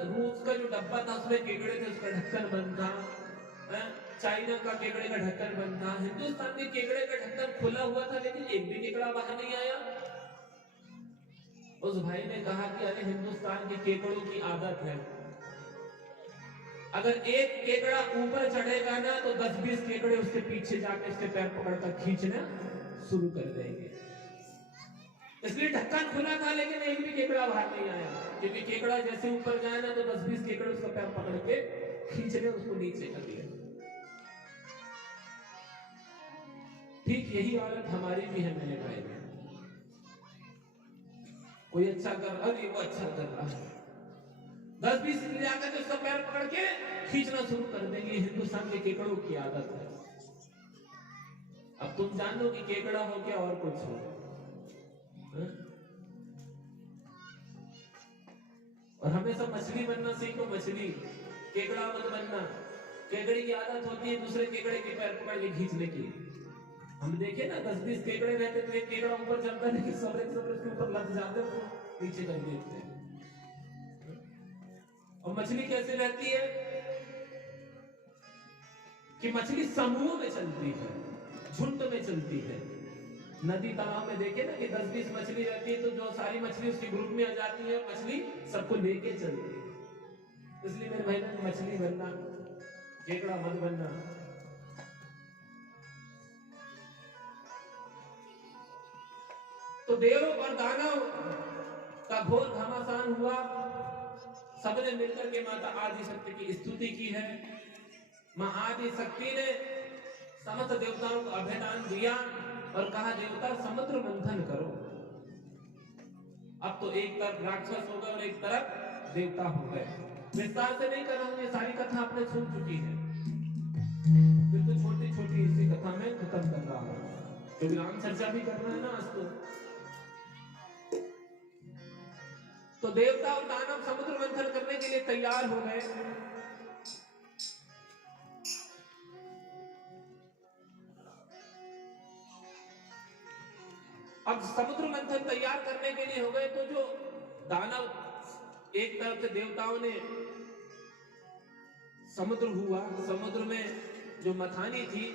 रूस का जो डब्बा था उसमें केकड़े थे, उसका ढक्कन बंद था। चाइना का केकड़े का ढक्कन बंद था, हिंदुस्तान के केकड़े का ढक्कन खुला हुआ था, लेकिन एक भी केकड़ा बाहर नहीं आया। उस भाई ने कहा कि अरे हिंदुस्तान के केकड़ों की आदत है, अगर एक केकड़ा ऊपर चढ़ेगा ना तो 10-20 केकड़े उसके पीछे जाके उसके पैर पकड़कर खींचना शुरू कर देंगे। इसलिए ढक्कन खुला था लेकिन एक भी केकड़ा बाहर नहीं आया, क्योंकि केकड़ा जैसे ऊपर जाए ना तो 10-20 केकड़े उसका पैर पकड़ के खींचने उसको नीचे कर दिया। ठीक यही हालत हमारी भी है मेरे भाई में। कोई अच्छा कर, अरे वो अच्छा कर रहा है, 10-20 जाकर के उसका पैर पकड़ के खींचना शुरू कर देंगे। हिंदुस्तान के केकड़ों की आदत है। अब तुम जान लो कि केकड़ा हो क्या और कुछ हो। और हमेशा मछली बनना सीखो, मछली, केकड़ा मत बनना। केकड़ी की आदत होती है दूसरे केकड़े के पैर पकड़ के खींचने की। हम देखे ना 10-20 केकड़े रहते थे, केकड़ा ऊपर चलता है लेकिन सबरे उसके ऊपर लग जाते हैं, नीचे कर देते हैं। और मछली कैसे रहती है कि मछली समूह में चलती है, झुंड में चलती है। नदी तालाब में देखे ना कि 10-20 मछली रहती है तो जो सारी मछली उसके ग्रुप में आ जाती है, मछली सबको लेके चलती है। इसलिए मेरे भाई ने मछली बनना, केकड़ा मत बनना। तो देवों और दानव का घोर घमासान हुआ। सबने मिलकर के माता आदि शक्ति की स्तुति की है। मां आदि शक्ति ने समस्त देवताओं को अभयदान दिया और कहा देवता समुद्र मंथन करो। अब तो एक तरफ राक्षस हो गए और एक तरफ देवता हो गए। विस्तार से नहीं कर रहा हूं, ये सारी कथा आपने सुन चुकी है, बिल्कुल छोटी छोटी इसी कथा में खत्म कर रहा हूं, क्योंकि राम चर्चा भी करना है ना आज। तो देवता और दानव समुद्र मंथन करने के लिए तैयार हो गए। अब समुद्र मंथन तैयार करने के लिए हो गए तो जो दानव, एक तरफ से देवताओं ने समुद्र हुआ, समुद्र में जो मथानी थी,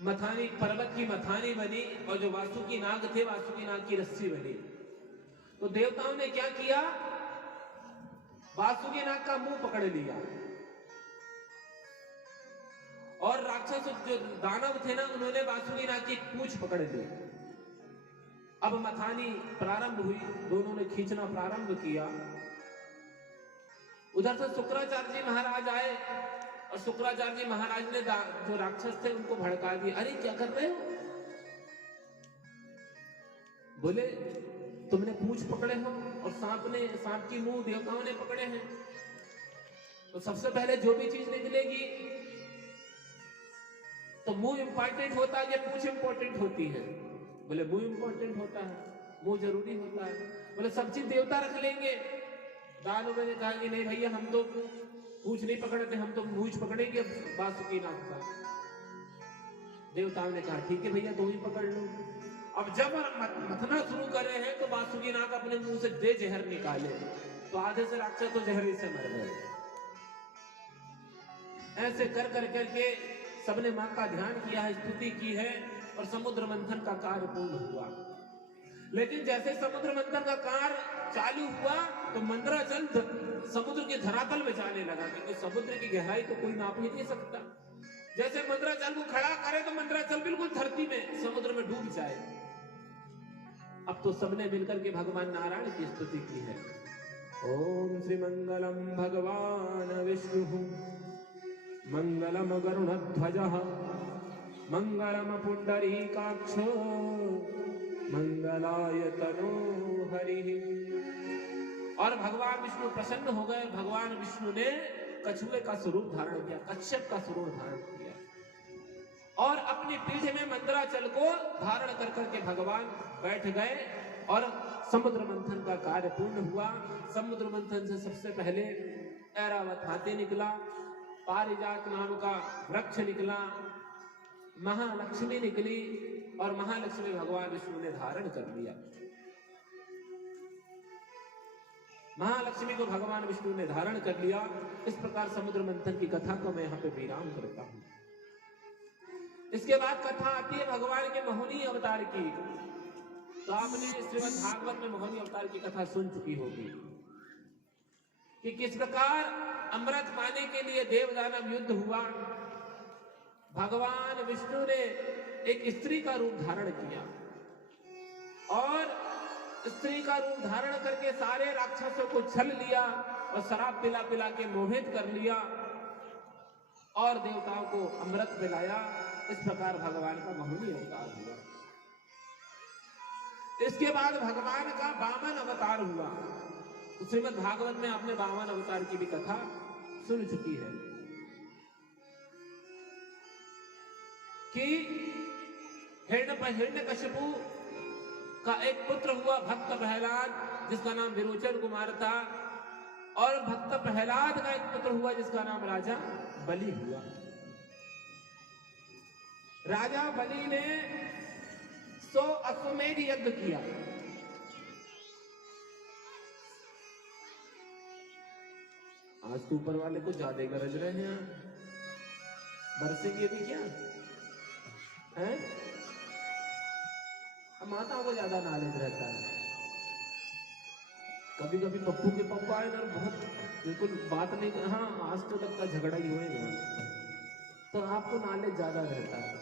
मथानी पर्वत की मथानी बनी, और जो वासुकी नाग थे वासुकी नाग की रस्सी बनी। तो देवताओं ने क्या किया, वासुकी नाग का मुंह पकड़ लिया और राक्षस जो दानव थे ना उन्होंने वासुकी नाग की पूंछ पकड़ ली। अब मथानी प्रारंभ हुई, दोनों ने खींचना प्रारंभ किया। उधर से शुक्राचार्य जी महाराज आए और शुक्राचार्य जी महाराज ने जो राक्षस थे उनको भड़का दिया। अरे क्या कर रहे हो? बोले तुमने पूंछ पकड़े हो और सांप की मुंह देवताओं ने पकड़े हैं। तो सबसे पहले जो भी चीज निकलेगी तो मुंह इंपॉर्टेंट होता है या पूंछ इंपॉर्टेंट होती है? बोले मुंह इंपॉर्टेंट होता है। मुंह जरूरी होता है। बोले सब चीज देवता रख लेंगे। दानव ने कहा कि नहीं भैया, हम तो पूछ नहीं पकड़ते, हम तो मूछ पकड़ेंगे वासुकीनाथ का। देवताओं ने कहा ठीक है भैया, तो ही पकड़ लो। अब जब मथना शुरू करे हैं तो वासुकीनाथ अपने मुंह से दे जहर निकाले, तो आधे से राक्षस तो जहर से मर गए। ऐसे कर कर करके सबने मां का ध्यान किया है, स्तुति की है, और समुद्र मंथन का कार्य पूर्ण हुआ। लेकिन जैसे समुद्र मंथन का कार्य चालू हुआ तो मंदराचल समुद्र के धरातल में जाने लगा, क्योंकि समुद्र की गहराई तो कोई नाप ही नहीं सकता। जैसे मंदराचल को खड़ा करे तो मंदराचल बिल्कुल धरती में समुद्र में डूब जाए। अब तो सबने मिलकर के भगवान नारायण की स्तुति की है। ओम श्री मंगलम भगवान विष्णु मंगलम गरुणध्वजः मंगलम पुंडरीकाक्ष मंगलाय तनो हरिः। और भगवान विष्णु प्रसन्न हो गए। भगवान विष्णु ने कछुए का स्वरूप धारण किया, कश्यप का स्वरूप धारण किया, और अपनी पीठ में मंदराचल को धारण कर करके भगवान बैठ गए और समुद्र मंथन का कार्य पूर्ण हुआ। समुद्र मंथन से सबसे पहले ऐरावत हाथी निकला, पारिजात नाम का वृक्ष निकला, महालक्ष्मी निकली, और महालक्ष्मी भगवान विष्णु ने धारण कर लिया। महालक्ष्मी को भगवान विष्णु ने धारण कर लिया। इस प्रकार समुद्र मंथन की कथा को मैं यहाँ पे विराम करता हूँ। इसके बाद कथा आती है भगवान के मोहिनी अवतार की। तो आपने श्रीमद् भागवत में मोहिनी अवतार की कथा सुन चुकी होगी कि किस प्रकार अमृत पाने के लिए देव दानव युद्ध हुआ। भगवान विष्णु ने एक स्त्री का रूप धारण किया और स्त्री का रूप धारण करके सारे राक्षसों को छल लिया और शराब पिला पिला के मोहित कर लिया और देवताओं को अमृत पिलाया। इस प्रकार भगवान का मोहिनी अवतार हुआ। इसके बाद भगवान का वामन अवतार हुआ। तो श्रीमद् भागवत में आपने वामन अवतार की भी कथा सुन चुकी है कि हिरण्यकशिपु का एक पुत्र हुआ भक्त प्रहलाद, जिसका नाम विरोचन कुमार था, और भक्त प्रहलाद का एक पुत्र हुआ जिसका नाम राजा बलि हुआ। राजा बलि ने 100 अश्वमेध यज्ञ किया। आज तो ऊपर वाले को ज्यादा गरज रहे हैं, बरसेंगे भी क्या है? माताओं को ज्यादा नॉलेज रहता है। कभी कभी पप्पू के पप्पा आए ना, बहुत बिल्कुल बात नहीं, हाँ आज तो लगता झगड़ा ही होएगा, तो आपको नॉलेज ज्यादा रहता है।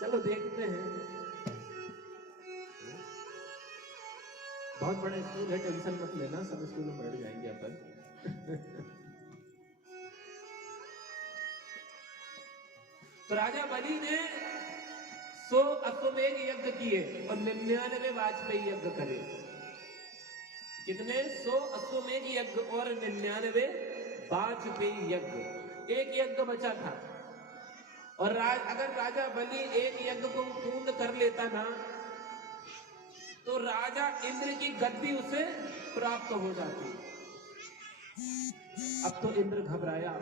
चलो देखते हैं। बहुत बड़ा स्कूल है, टेंशन मत लेना, सब स्कूल में बैठ जाएंगे अपन। तो राजा बलि ने 100 अश्वमेध यज्ञ किए और 99 वाजपेयी यज्ञ करे। कितने? 100 अश्वमेध यज्ञ और 99 वाजपेयी यज्ञ। एक यज्ञ बचा था और अगर राजा बलि एक यज्ञ को पूर्ण कर लेता ना, तो राजा इंद्र की गद्दी उसे प्राप्त हो जाती। अब तो इंद्र घबराया।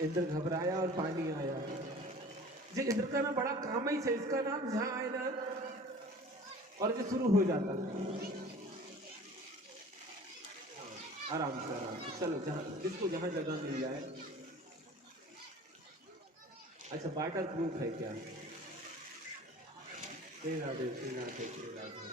इंद्र घबराया और पानी आया। जी इंद्र का ना बड़ा काम ही है, इसका नाम जहां आए ना और जो शुरू हो जाता। आराम से चलो, जहां जिसको जहां जगह मिल जाए। अच्छा वाटर प्रूफ है क्या? श्री राधे श्री राधे श्री राधे।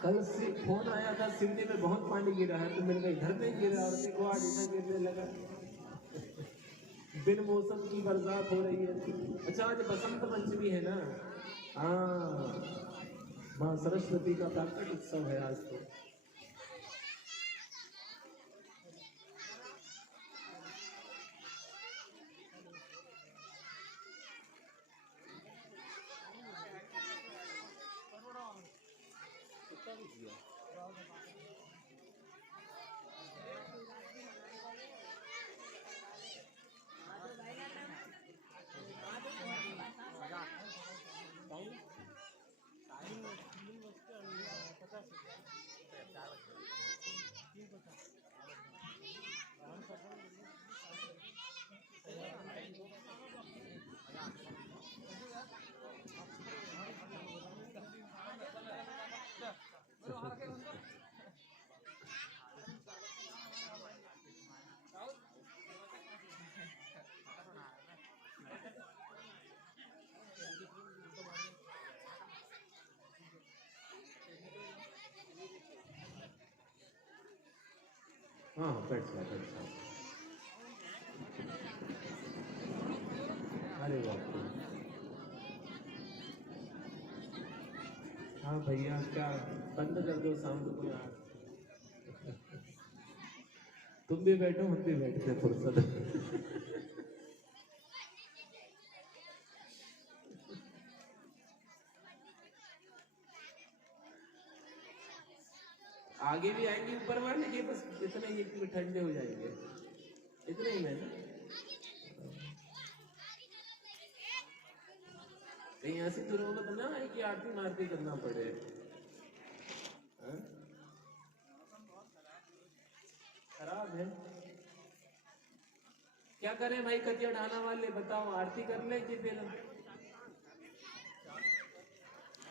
कल से फोन आया था, सिमनी में बहुत पानी गिरा है, तो मैंने कहा इधर नहीं गिरा और देखो आज इधर गिरने लगा। बिन मौसम की बरसात हो रही है। अच्छा आज बसंत पंचमी है ना? हाँ, माँ सरस्वती का प्राकट उत्सव है आज तो। गया। हाँ पेट साफ। अरे बाप रे। हाँ भैया क्या बंद कर दो साउंड को यार। तुम भी बैठो हम भी बैठते फुर्सत। आगे भी आएंगे ऊपर वाले के बस इतने ही कि ठंडे हो जाएंगे, इतने ही में ना। कहीं ऐसी जरूरत ना है कि आरती मारती करना पड़े। खराब है। क्या करें भाई कटिया ढाना वाले, बताओ आरती कर ले कि फिर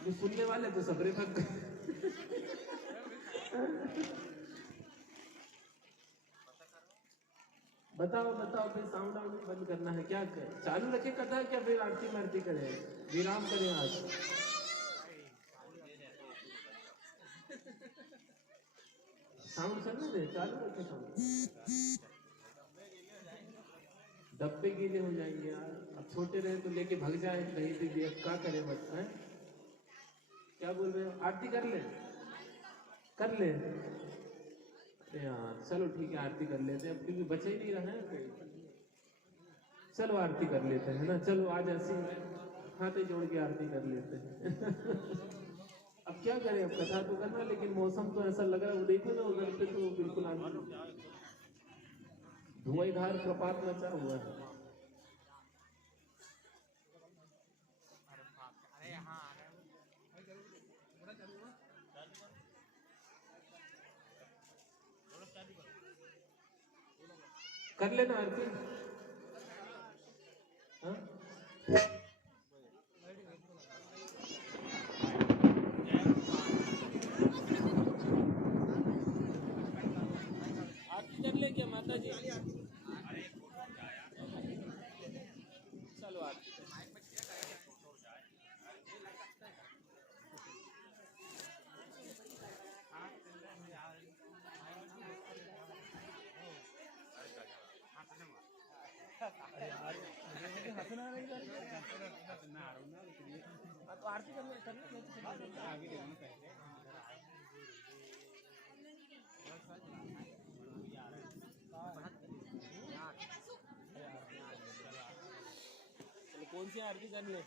जो सुनने वाले तो सबरे थक गए। बताओ बताओ फिर साउंड आउट बंद करना है क्या कर? चालू रखे कथा क्या फिर आरती मारती करें, विराम करें आज? साउंड चलने दे, चालू रखे साउंड। डब्बे गीले हो जाएंगे यार, अब छोटे रहे तो लेके भाग जाए कहीं पे भी, अब क्या करे बस है। क्या बोल रहे हो, आरती कर ले? कर ले अरे यार चलो ठीक है आरती कर लेते हैं, अब क्योंकि बचे ही नहीं रहा है कोई। चलो आरती कर लेते हैं ना, चलो आज ऐसे हाथे जोड़ के आरती कर लेते हैं। अब क्या करें, अब कथा तो करना, लेकिन मौसम तो ऐसा लग रहा है, वो देखो ना उधर पे तो बिल्कुल धुआंधार प्रपात मचा हुआ है। कर लेना आरती। हाँ आरती कर ले क्या माता जी? चलो आरती कौन सी आरती कर ले?